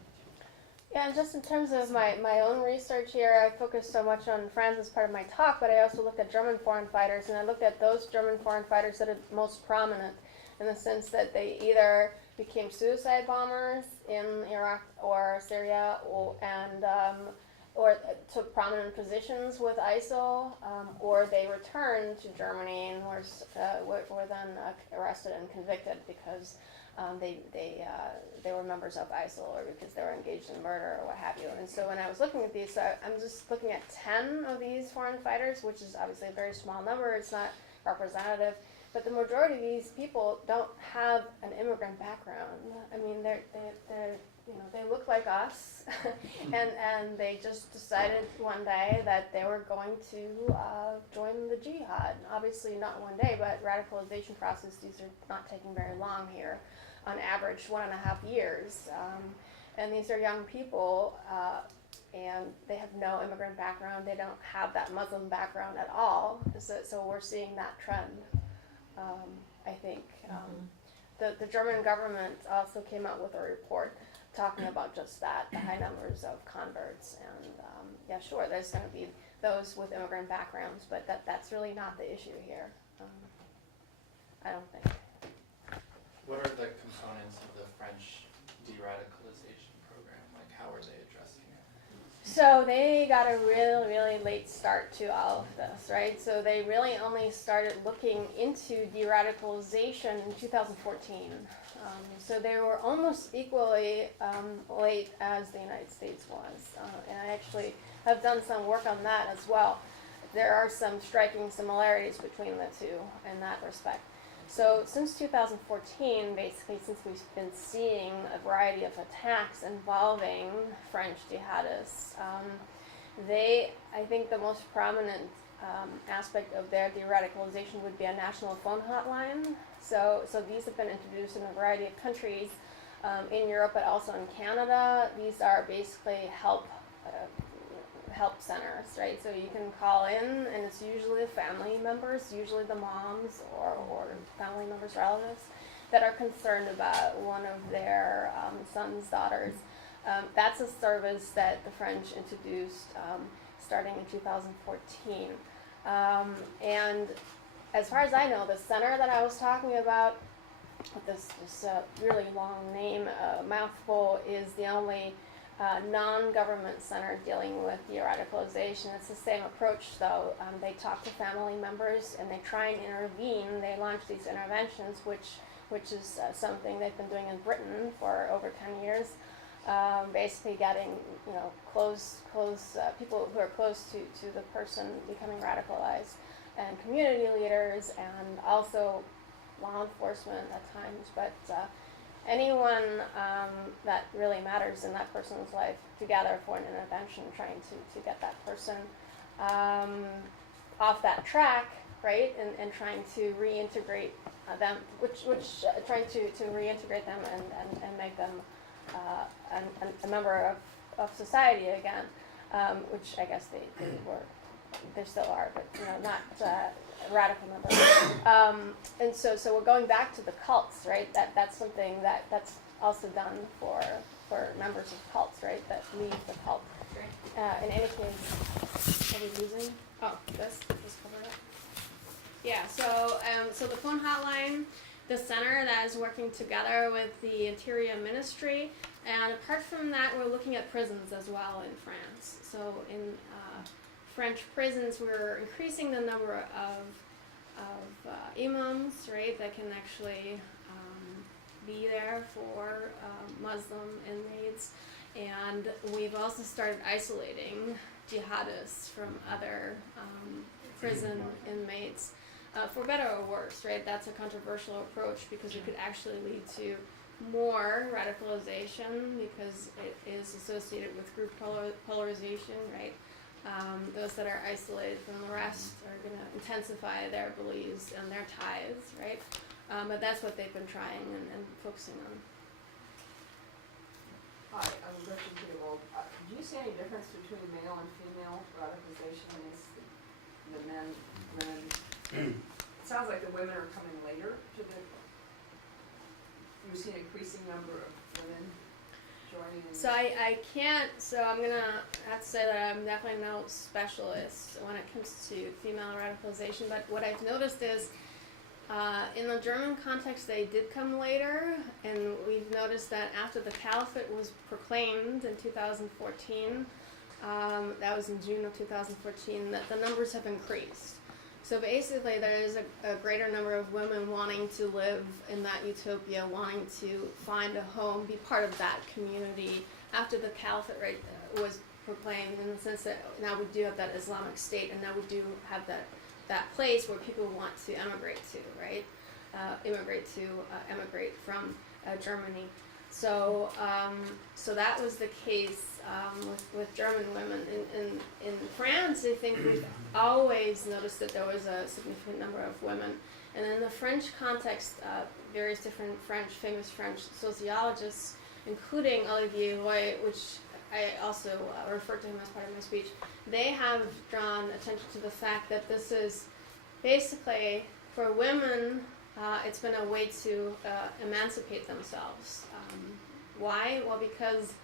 Yeah, and just in terms of my own research here, I focused so much on France as part of my talk, but I also looked at German foreign fighters, and I looked at those German foreign fighters that are most prominent in the sense that they either became suicide bombers in Iraq or Syria, or took prominent positions with ISIL, or they returned to Germany and were then arrested and convicted because they were members of ISIL or because they were engaged in murder or what have you. And so when I was looking at these, I'm just looking at 10 of these foreign fighters, which is obviously a very small number. It's not representative. But the majority of these people don't have an immigrant background. I mean, they look like us, and they just decided one day that they were going to join the jihad. Obviously not one day, but radicalization processes are not taking very long here, on average 1.5 years. And these are young people, and they have no immigrant background. They don't have that Muslim background at all. So we're seeing that trend. I think the German government also came out with a report talking about just that, the high numbers of converts. And yeah, sure, there's going to be those with immigrant backgrounds, but that's really not the issue here. I don't think. What are the components of the French de-radicalization program? Like, how are they addressing it? So they got a really, really late start to all of this, right? So they really only started looking into de-radicalization in 2014. So they were almost equally late as the United States was. And I actually have done some work on that as well. there are some striking similarities between the two in that respect. So since 2014, basically, since we've been seeing a variety of attacks involving French jihadists, I think the most prominent aspect of their de-radicalization would be a national phone hotline. So these have been introduced in a variety of countries in Europe, but also in Canada. These are basically help centers, right? So you can call in, and it's usually the family members, usually the moms or family members, relatives, that are concerned about one of their sons, daughters. That's a service that the French introduced starting in 2014. And as far as I know, the center that I was talking about, with this really long name, mouthful, is the only non-government center dealing with de-radicalization. It's the same approach, though. They talk to family members and they try and intervene. They launch these interventions, which is something they've been doing in Britain for over 10 years. Basically getting, close people who are close to the person becoming radicalized, and community leaders, and also law enforcement at times, but anyone that really matters in that person's life together for an intervention, trying to get that person off that track, right, and trying to reintegrate them, trying to reintegrate them and make them a member of society again, which I guess they still are, but not radical members. And so we're going back to the cults, right? That's something that's also done for members of cults, right? That leave the cult. In any case, are we losing? Oh, this covered it. Yeah. So the phone hotline, the center that is working together with the Interior Ministry, and apart from that, we're looking at prisons as well in France. So in French prisons, we're increasing the number of imams, right, that can actually be there for Muslim inmates, and we've also started isolating jihadists from other prison inmates. For better or worse, right? That's a controversial approach because it could actually lead to more radicalization because it is associated with group polarization, right? Those that are isolated from the rest are going to intensify their beliefs and their ties, right? But that's what they've been trying and focusing on. Hi, I'm Richard Theobald. Do you see any difference between male and female radicalization in the men, women? It sounds like the women are coming later to the. You see an increasing number of women joining. So I can't. So I'm gonna have to say that I'm definitely no specialist when it comes to female radicalization. But what I've noticed is, in the German context, they did come later, and we've noticed that after the caliphate was proclaimed in 2014, that was in June of 2014, that the numbers have increased. So basically, there is a greater number of women wanting to live in that utopia, wanting to find a home, be part of that community after the caliphate, right, was proclaimed, in the sense that now we do have that Islamic State, and now we do have that place where people want to emigrate to, right? Emigrate from Germany. So that was the case with German women. In France, I think we've always noticed that there was a significant number of women. And in the French context, various different famous French sociologists, including Olivier Roy, which I also referred to him as part of my speech, they have drawn attention to the fact that this is basically, for women, it's been a way to emancipate themselves. Why? Well, because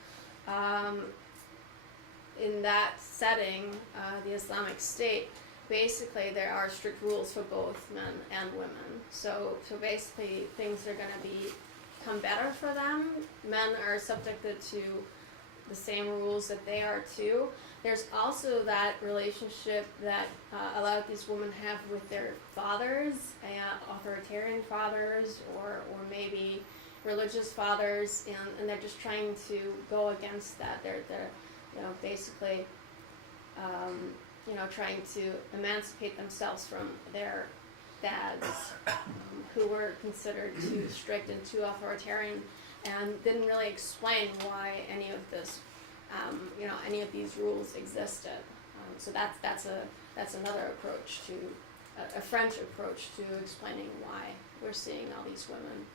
in that setting, the Islamic State, basically there are strict rules for both men and women. So basically things are going to become better for them. Men are subjected to the same rules that they are too. There's also that relationship that a lot of these women have with their fathers, authoritarian fathers, or maybe religious fathers, and they're just trying to go against that. They're basically trying to emancipate themselves from their dads, who were considered too strict and too authoritarian, and didn't really explain why any of this, any of these rules existed. So that's another approach to a French approach to explaining why we're seeing all these women.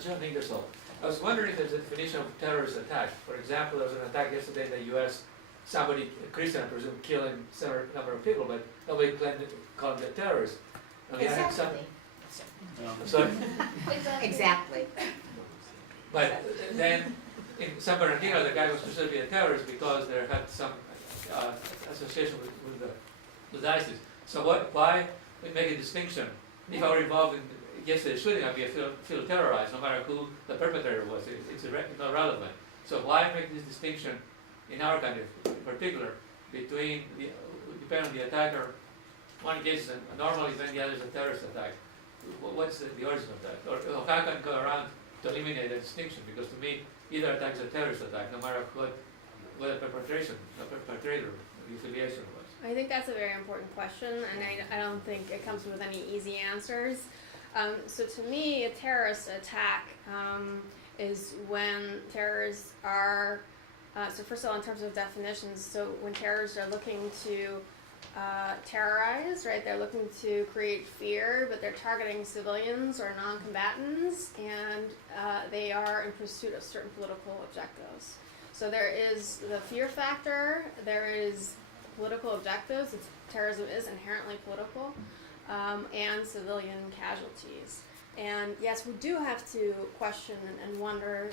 John Ingersoll. I was wondering if there's a definition of terrorist attack. For example, there was an attack yesterday in the U.S. Somebody, a Christian, I presume, killing several number of people, but nobody called them terrorists. And we had some. Exactly. I'm sorry. Exactly. But then in San Bernardino, the guy was considered to be a terrorist because there had some association with ISIS. So why we make a distinction? If I were involved in yesterday's shooting, I'd feel terrorized, no matter who the perpetrator was. It's not relevant. So why make this distinction in our country, in particular, between depending on the attacker? One case is a normal event, the other is a terrorist attack. What's the origin of that? Or how can I go around to eliminate that distinction? Because to me, either attack is a terrorist attack, no matter what the perpetrator, the affiliation was. I think that's a very important question, and I don't think it comes with any easy answers. So to me, a terrorist attack is when terrorists are, so first of all, in terms of definitions, so when terrorists are looking to terrorize, right, they're looking to create fear, but they're targeting civilians or non-combatants, and they are in pursuit of certain political objectives. So there is the fear factor, there is political objectives, terrorism is inherently political, and civilian casualties. And yes, we do have to question and wonder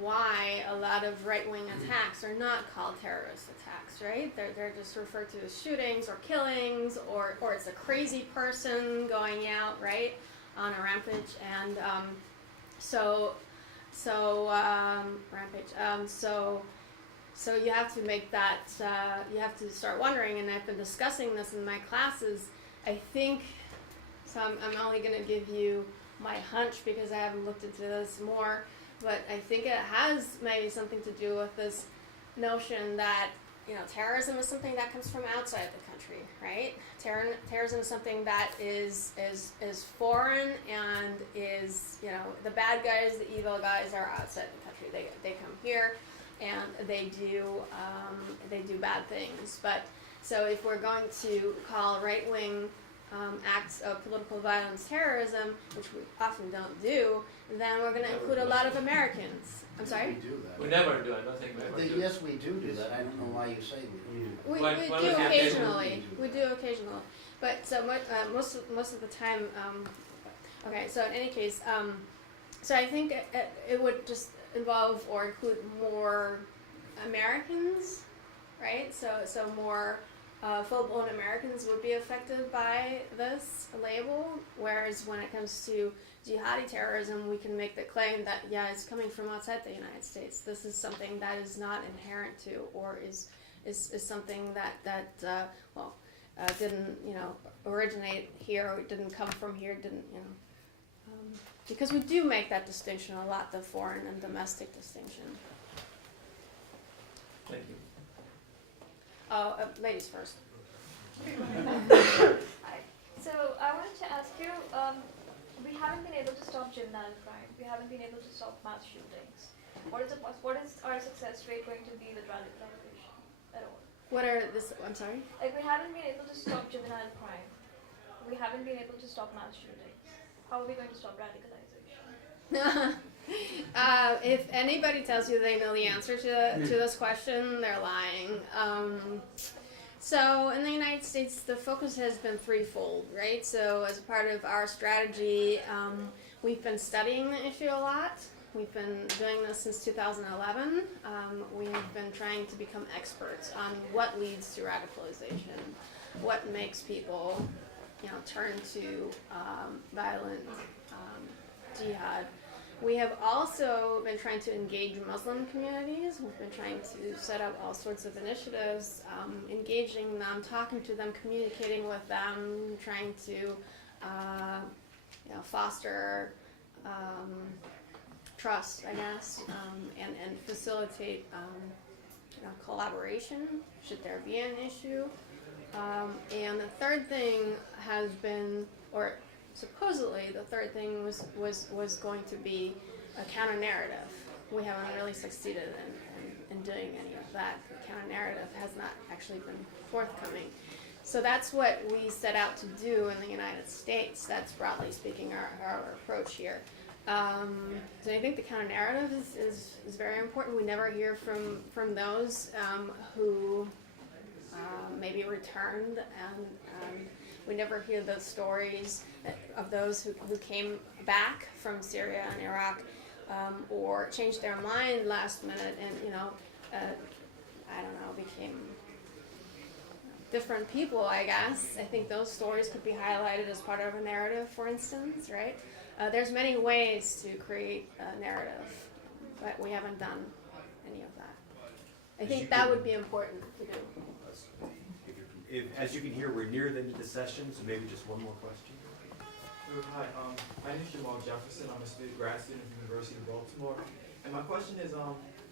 why a lot of right-wing attacks are not called terrorist attacks, right? They're just referred to as shootings or killings, or it's a crazy person going out, right, on a rampage. And so you have to make that, you have to start wondering, and I've been discussing this in my classes. I think, so I'm only going to give you my hunch because I haven't looked into this more, but I think it has maybe something to do with this notion that, terrorism is something that comes from outside the country, right? Terrorism is something that is foreign and is, the bad guys, the evil guys are outside the country. They come here and they do bad things. But so if we're going to call right-wing acts of political violence terrorism, which we often don't do, then we're going to include a lot of Americans. I'm sorry? We do that. We never do. I don't think we ever do. Yes, we do that. I don't know why you say we do. We What do was the occasionally. We do occasionally. But so most of the time, okay, so in any case, so I think it would just involve or include more Americans, right? So more full-blown Americans would be affected by this label, whereas when it comes to jihadi terrorism, we can make the claim that, it's coming from outside the United States. This is something that is not inherent to, or is something that didn't, originate here, or didn't come from here, because we do make that distinction a lot, the foreign and domestic distinction. Thank you. Ladies first. Hi. So I wanted to ask you, we haven't been able to stop juvenile crime. We haven't been able to stop mass shootings. What is our success rate going to be with radicalization at all? I'm sorry? Like, we haven't been able to stop juvenile crime. We haven't been able to stop mass shootings. How are we going to stop radicalization? If anybody tells you they know the answer to this question, they're lying. So in the United States, the focus has been threefold, right? So as a part of our strategy, we've been studying the issue a lot. We've been doing this since 2011. We've been trying to become experts on what leads to radicalization, what makes people, turn to violent jihad. We have also been trying to engage Muslim communities. We've been trying to set up all sorts of initiatives, engaging them, talking to them, communicating with them, trying to foster trust, I guess, and facilitate collaboration? Should there be an issue? And the third thing has been, or supposedly the third thing was going to be a counter narrative. We haven't really succeeded in doing any of that. The counter narrative has not actually been forthcoming. So that's what we set out to do in the United States. That's broadly speaking our approach here. So I think the counter narrative is very important. We never hear from those who maybe returned, and we never hear those stories of those who came back from Syria and Iraq or changed their mind last minute and I don't know, became different people, I guess. I think those stories could be highlighted as part of a narrative, for instance, right? There's many ways to create a narrative, but we haven't done any of that. I think that would be important to do. As you can hear, we're near the end of the session, so maybe just one more question. Hi, my name is Jamal Jefferson. I'm a grad student from the University of Baltimore. And my question is,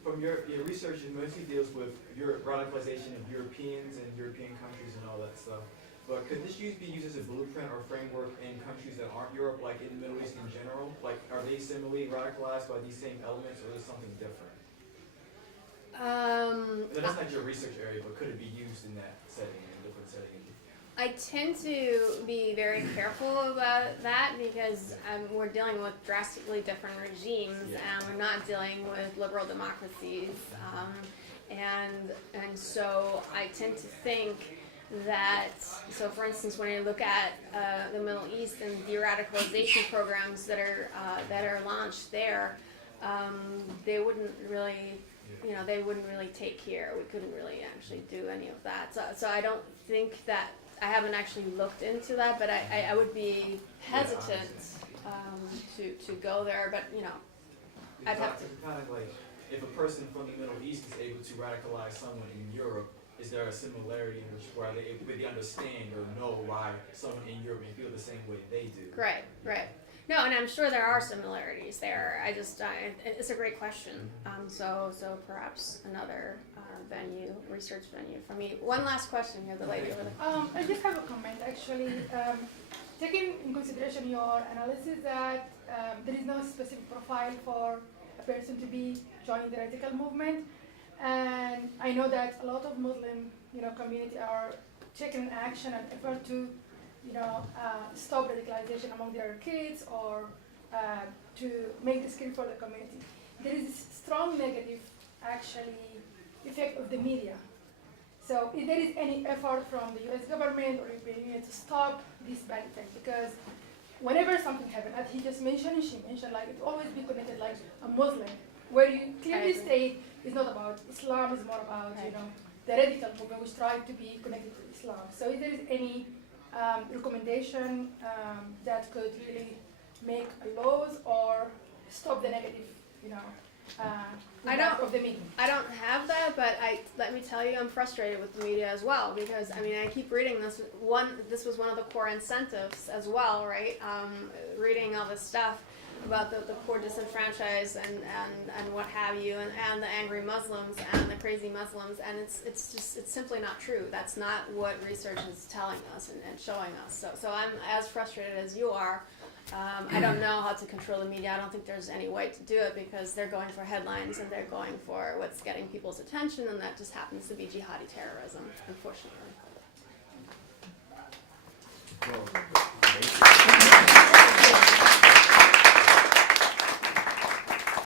from your research, it mostly deals with radicalization of Europeans and European countries and all that stuff. But could this be used as a blueprint or framework in countries that aren't Europe, like in the Middle East in general? Like, are they similarly radicalized by these same elements, or is it something different? That's not your research area, but could it be used in that setting, in a different setting? I tend to be very careful about that because we're dealing with drastically different regimes, and we're not dealing with liberal democracies. And so I tend to think that, so for instance, when you look at the Middle East and de-radicalization programs that are launched there, they wouldn't really, they wouldn't really take here. We couldn't really actually do any of that. So I don't think that, I haven't actually looked into that, but I would be hesitant to go there. But I'd have to. Kind of like, if a person from the Middle East is able to radicalize someone in Europe, is there a similarity in which where they understand or know why someone in Europe may feel the same way they do? Right. No, and I'm sure there are similarities there. I just, it's a great question. So perhaps another research venue for me. One last question here, the lady over there. I just have a comment actually. Taking in consideration your analysis that there is no specific profile for a person to be joining the radical movement, and I know that a lot of Muslim community are taking action and effort to stop radicalization among their kids or to make this clear for the community. There is this strong negative actually effect of the media. So if there is any effort from the US government or European Union to stop this bad effect, because whenever something happens, as he just mentioned and she mentioned, like it always be connected like a Muslim, where you clearly state it's not about Islam, it's more about the radical movement which try to be connected to Islam. So if there is any recommendation that could really make laws or stop the negative, of the media. I don't have that, but let me tell you, I'm frustrated with the media as well because I keep reading this. This was one of the core incentives as well, right? Reading all this stuff about the poor disenfranchised and what have you, and the angry Muslims and the crazy Muslims, and it's simply not true. That's not what research is telling us and showing us. So I'm as frustrated as you are. I don't know how to control the media. I don't think there's any way to do it because they're going for headlines and they're going for what's getting people's attention, and that just happens to be jihadi terrorism, unfortunately. Well,